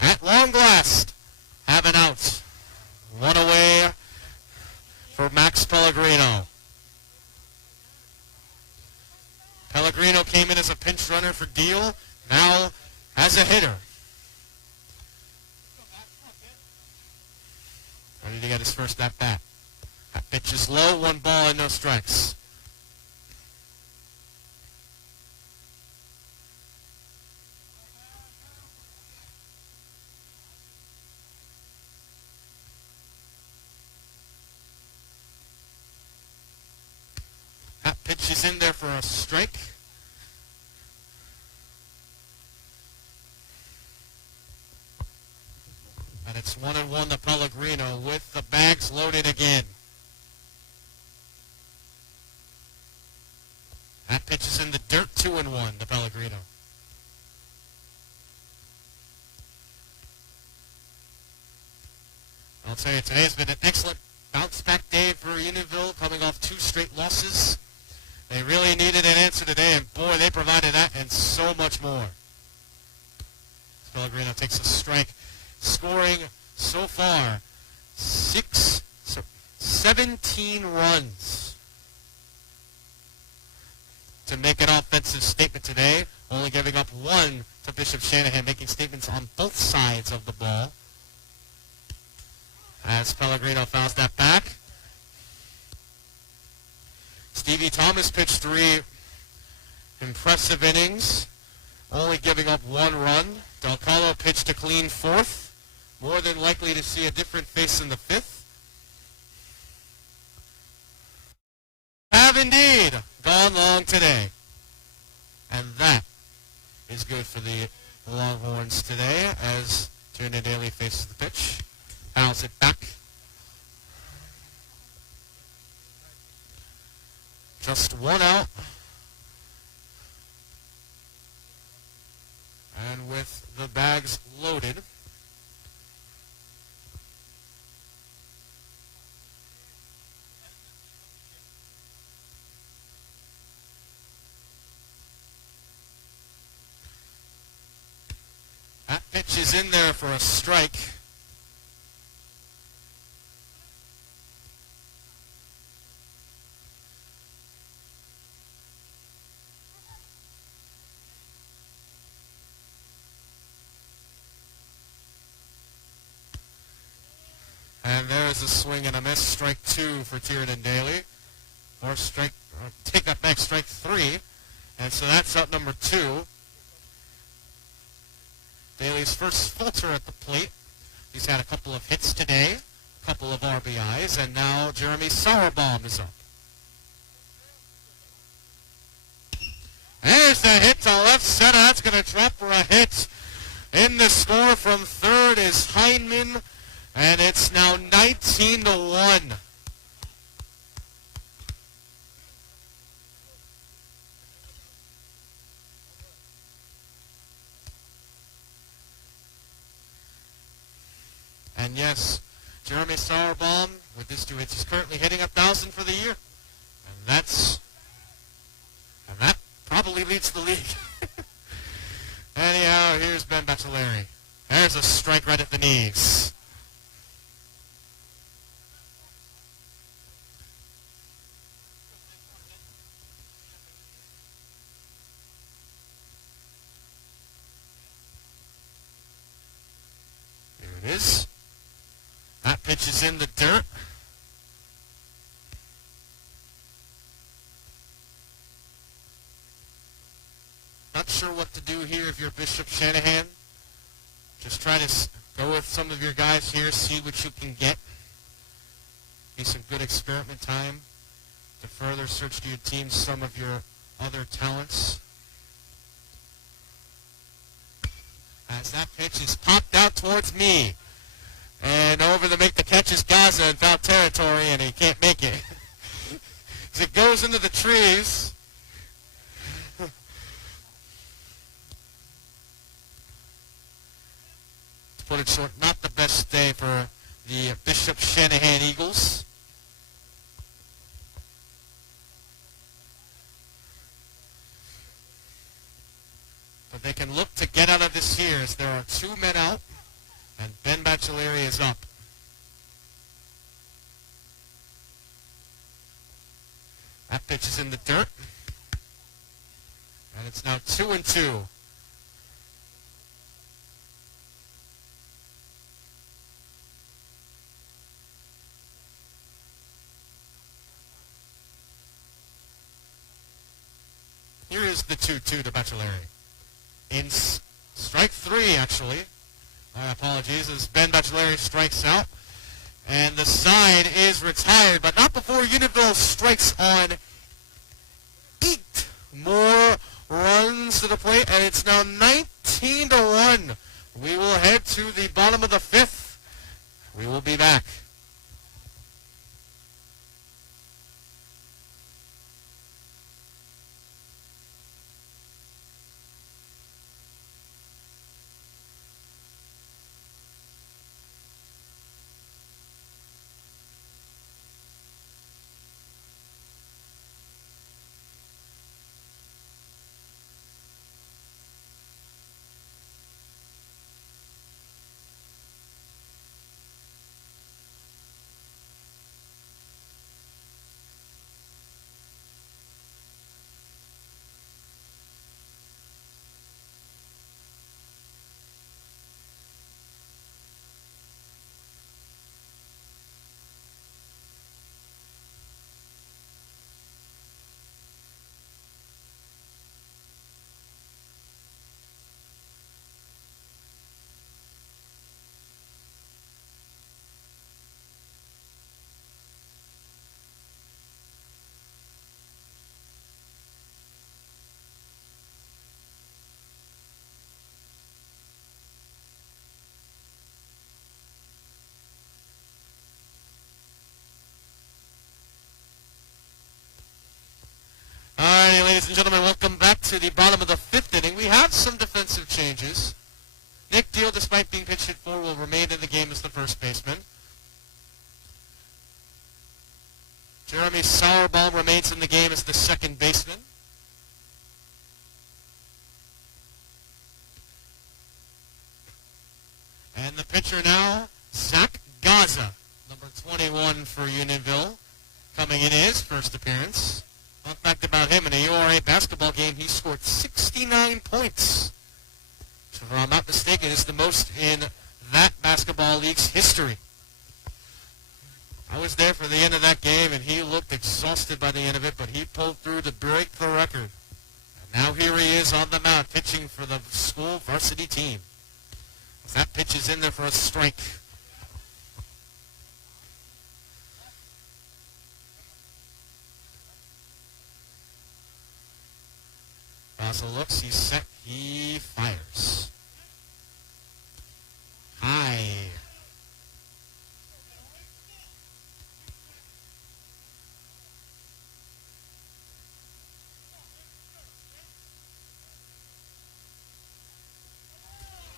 at long last, have an out. One away for Max Pellegrino. Pellegrino came in as a pinch runner for Deal, now as a hitter. Ready to get his first at-bat. That pitch is low, 1 ball and no strikes. That pitch is in there for a strike. And it's 1-1 to Pellegrino with the bags loaded again. That pitch is in the dirt, 2-1 to Pellegrino. I'll tell you, today has been an excellent bounce-back day for Unionville, coming off 2 straight losses. They really needed an answer today, and boy, they provided that and so much more. Pellegrino takes a strike, scoring so far 17 runs to make an offensive statement today, only giving up 1 to Bishop Shanahan, making statements on both sides of the ball. As Pellegrino fouls that back. Stevie Thomas pitched 3 impressive innings, only giving up 1 run. Del Calo pitched a clean 4th, more than likely to see a different face in the 5th. Have indeed gone long today. And that is good for the Longhorns today as Tiernan Daly faces the pitch. Fouls it back. Just 1 out. And with the bags loaded, that pitch is in there for a strike. And there's a swing and a miss, strike 2 for Tiernan Daly. Or take that back, strike 3. And so that's out number 2. Daly's first falter at the plate. He's had a couple of hits today, a couple of RBIs, and now Jeremy Sauerbaum is up. There's the hit to left center. That's going to drop for a hit. In the score from third is Heineman. And it's now 19-1. And yes, Jeremy Sauerbaum with his 2 hits, he's currently hitting 1,000 for the year. And that probably leads the league. Anyhow, here's Ben Baccelleri. There's a strike right at the knees. Is. That pitch is in the dirt. Not sure what to do here if you're Bishop Shanahan. Just try to go with some of your guys here, see what you can get. Be some good experiment time to further search to your team some of your other talents. As that pitch is popped out towards me. And over to make the catch is Gaza in foul territory, and he can't make it. As it goes into the trees. for the Bishop Shanahan Eagles. But they can look to get out of this here as there are 2 men out, and Ben Baccellieri is up. That pitch is in the dirt. And it's now 2-2. Here is the 2-2 to Baccellieri. In strike 3, actually. My apologies, as Ben Baccellieri strikes out. And the side is retired, but not before Unionville strikes on 8 more runs to the plate, and it's now 19-1. We will head to the bottom of the 5th. We will be back. Alrighty, ladies and gentlemen, welcome back to the bottom of the 5th inning. We have some defensive changes. Nick Deal, despite being pitched hit for, will remain in the game as the first baseman. Jeremy Sauerbaum remains in the game as the second baseman. And the pitcher now, Zach Gaza, number 21 for Unionville, coming in his first appearance. Fun fact about him, in a URA basketball game, he scored 69 points. So if I'm not mistaken, it's the most in that basketball league's history. I was there for the end of that game, and he looked exhausted by the end of it, but he pulled through to break the record. And now here he is on the mound, pitching for the school varsity team. That pitch is in there for a strike. Basil looks, he's set, he fires. High.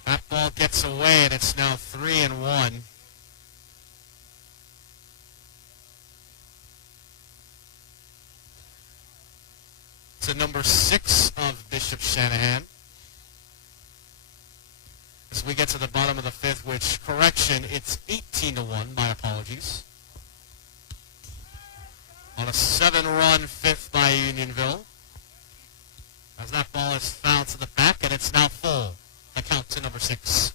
That ball gets away, and it's now 3-1. To number 6 of Bishop Shanahan. As we get to the bottom of the 5th, which, correction, it's 18-1. My apologies. On a 7-run 5th by Unionville. As that ball is fouled to the back, and it's now full. The count to number 6.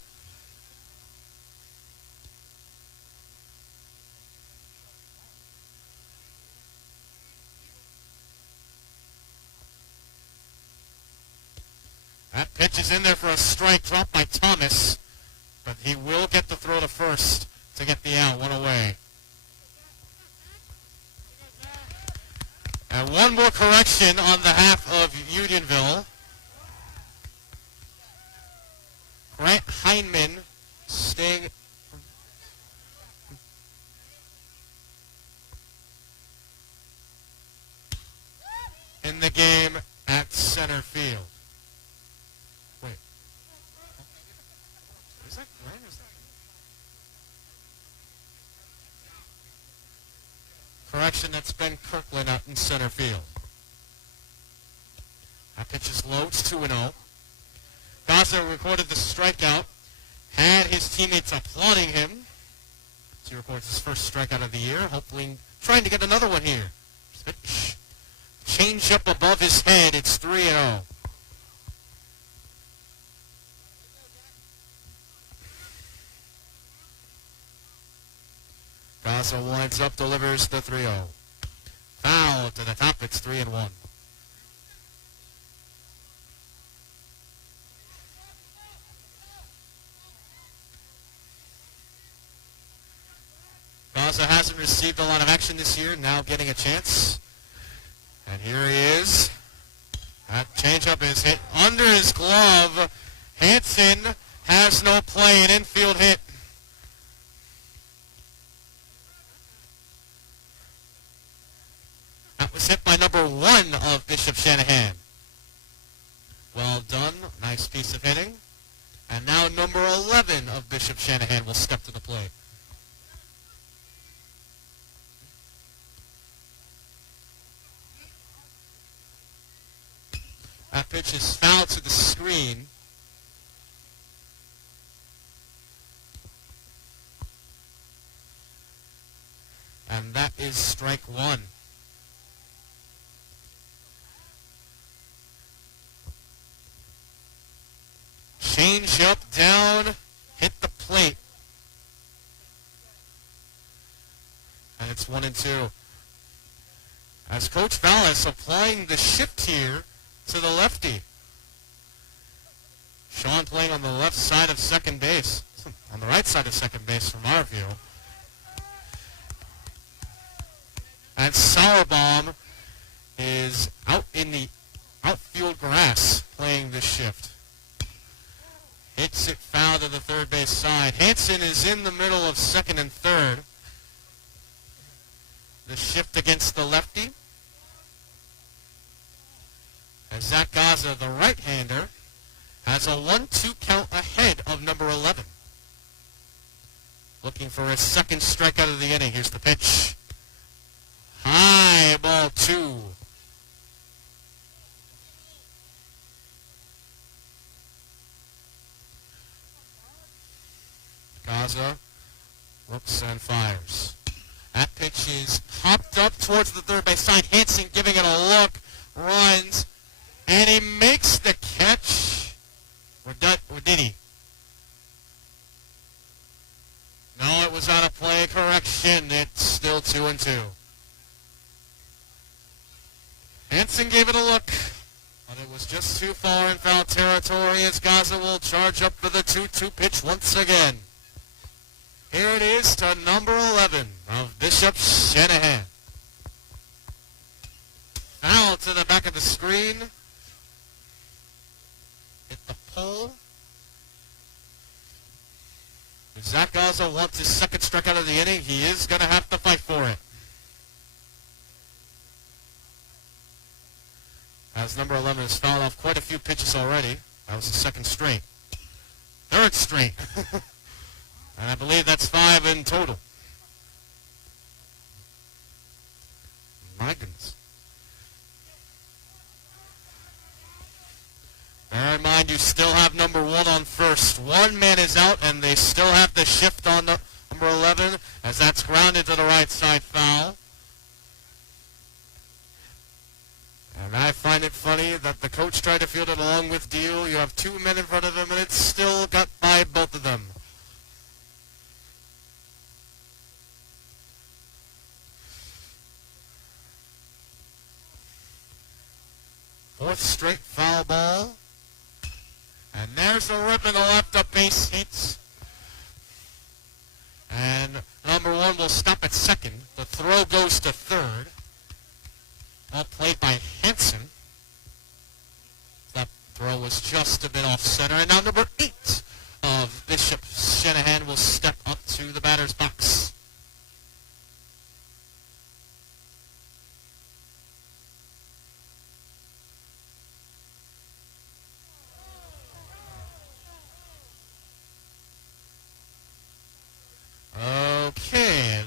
That pitch is in there for a strike, dropped by Thomas, but he will get the throw to first to get the out, 1 away. And one more correction on the half of Unionville. Grant Heinman staying in the game at center field. Wait. Is that Grant? Correction, that's Ben Kirkland out in center field. That pitch is low. It's 2-0. Gaza recorded the strikeout. Had his teammates applauding him. He records his first strikeout of the year. Hopefully trying to get another one here. Change up above his head. It's 3-0. Gaza winds up, delivers the 3-0. Foul to the top. It's 3-1. Gaza hasn't received a lot of action this year, now getting a chance. And here he is. That changeup is hit under his glove. Hansen has no play, an infield hit. That was hit by number 1 of Bishop Shanahan. Well done. Nice piece of hitting. And now number 11 of Bishop Shanahan will step to the plate. That pitch is foul to the screen. And that is strike 1. Change up, down, hit the plate. And it's 1-2. As Coach Vallis applying the shift here to the lefty. Sean playing on the left side of second base. On the right side of second base from our view. And Sauerbaum is out in the outfield grass playing this shift. Hits it foul to the third base side. Hansen is in the middle of second and third. The shift against the lefty. As Zach Gaza, the right-hander, has a 1-2 count ahead of number 11. Looking for his second strikeout of the inning. Here's the pitch. High, ball 2. Gaza looks and fires. That pitch is hopped up towards the third base side. Hansen giving it a look, runs, and he makes the catch. Or did he? No, it was out of play. Correction. It's still 2-2. Hansen gave it a look, but it was just too far in foul territory as Gaza will charge up for the 2-2 pitch once again. Here it is to number 11 of Bishop Shanahan. Foul to the back of the screen. Hit the pole. If Zach Gaza wants his second strikeout of the inning, he is going to have to fight for it. As number 11 has fouled off quite a few pitches already. That was the second straight. Third straight. And I believe that's 5 in total. My goodness. Bear in mind, you still have number 1 on first. One man is out, and they still have the shift on the number 11, as that's grounded to the right side foul. And I find it funny that the coach tried to field it along with Deal. You have 2 men in front of him, and it's still got by both of them. Fourth straight foul ball. And there's a rip in the left up base hits. And number 1 will stop at second. The throw goes to third. All played by Hansen. That throw was just a bit off center. And now number 8 of Bishop Shanahan will step up to the batter's box. Okay.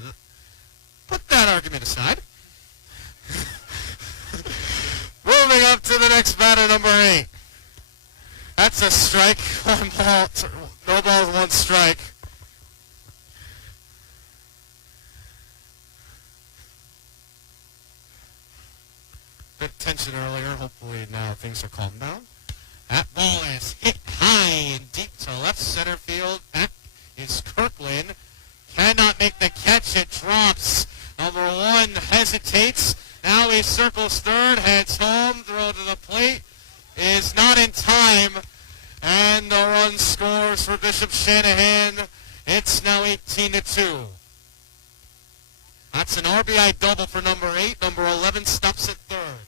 Put that argument aside. Moving up to the next batter, number 8. That's a strike. 1 ball, no balls, 1 strike. Bit tension earlier. Hopefully now things are calmed down. That ball is hit high and deep to left center field. That is Kirkland. Cannot make the catch. It drops. Number 1 hesitates. Now he circles third, heads home, throw to the plate. Is not in time. And the run scores for Bishop Shanahan. It's now 18-2. That's an RBI double for number 8. Number 11 stops at third.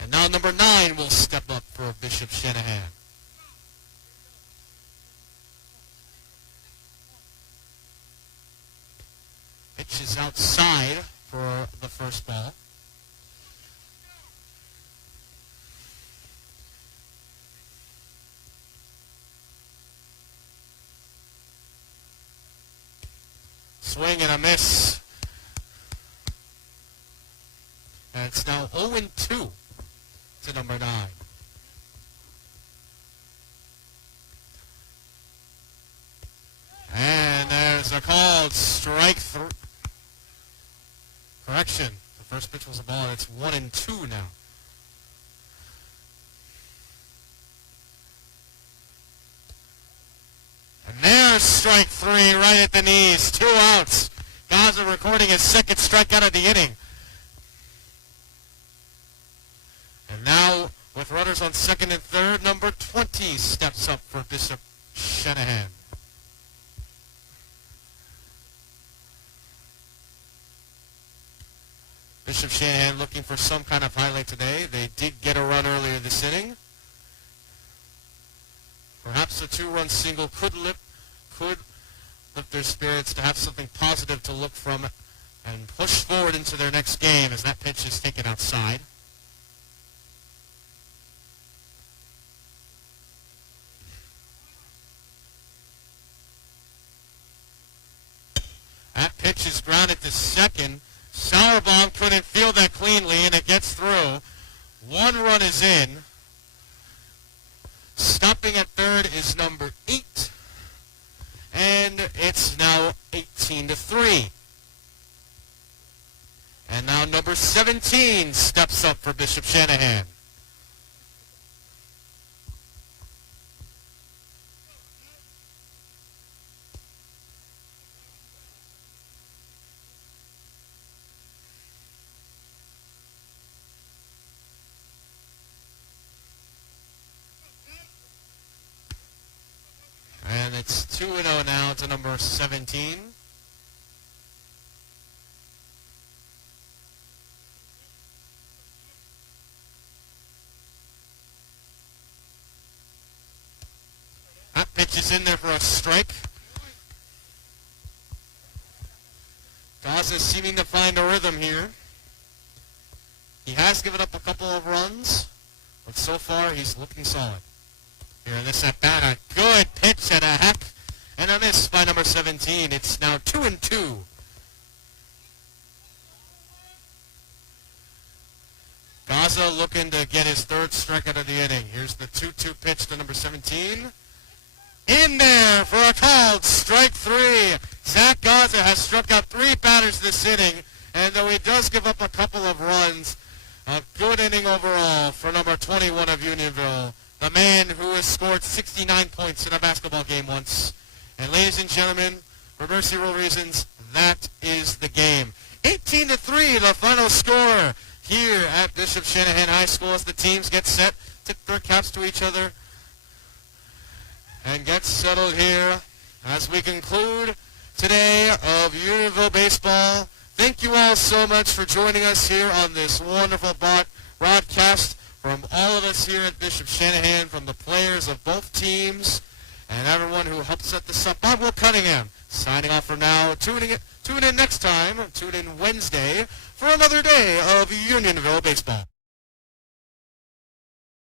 And now number 9 will step up for Bishop Shanahan. Pitch is outside for the first ball. Swing and a miss. And it's now 0-2 to number 9. And there's a called strike 3. Correction. The first pitch was a ball, and it's 1-2 now. And there's strike 3 right at the knees. 2 outs. Gaza recording his second strikeout of the inning. And now, with runners on second and third, number 20 steps up for Bishop Shanahan. Bishop Shanahan looking for some kind of highlight today. They did get a run earlier this inning. Perhaps a 2-run single could lift their spirits to have something positive to look from and push forward into their next game as that pitch is taken outside. That pitch is grounded to second. Sauerbaum couldn't field that cleanly, and it gets through. 1 run is in. Stopping at third is number 8. And it's now 18-3. And now number 17 steps up for Bishop Shanahan. And it's 2-0 now to number 17. That pitch is in there for a strike. Gaza seeming to find a rhythm here. He has given up a couple of runs, but so far he's looking solid. Here in this at-bat, a good pitch and a hack and a miss by number 17. It's now 2-2. Gaza looking to get his third strikeout of the inning. Here's the 2-2 pitch to number 17. In there for a called strike 3. Zach Gaza has struck out 3 batters this inning, and though he does give up a couple of runs, a good inning overall for number 21 of Unionville. The man who has scored 69 points in a basketball game once. And ladies and gentlemen, for mercy rule reasons, that is the game. 18-3, the final score here at Bishop Shanahan High School as the teams get set, tip their caps to each other, and get settled here as we conclude today of Unionville baseball. Thank you all so much for joining us here on this wonderful broadcast. From all of us here at Bishop Shanahan, from the players of both teams, and everyone who helped set this up, I'm Will Cunningham, signing off for now. Tune in next time, tune in Wednesday, for another day of Unionville baseball.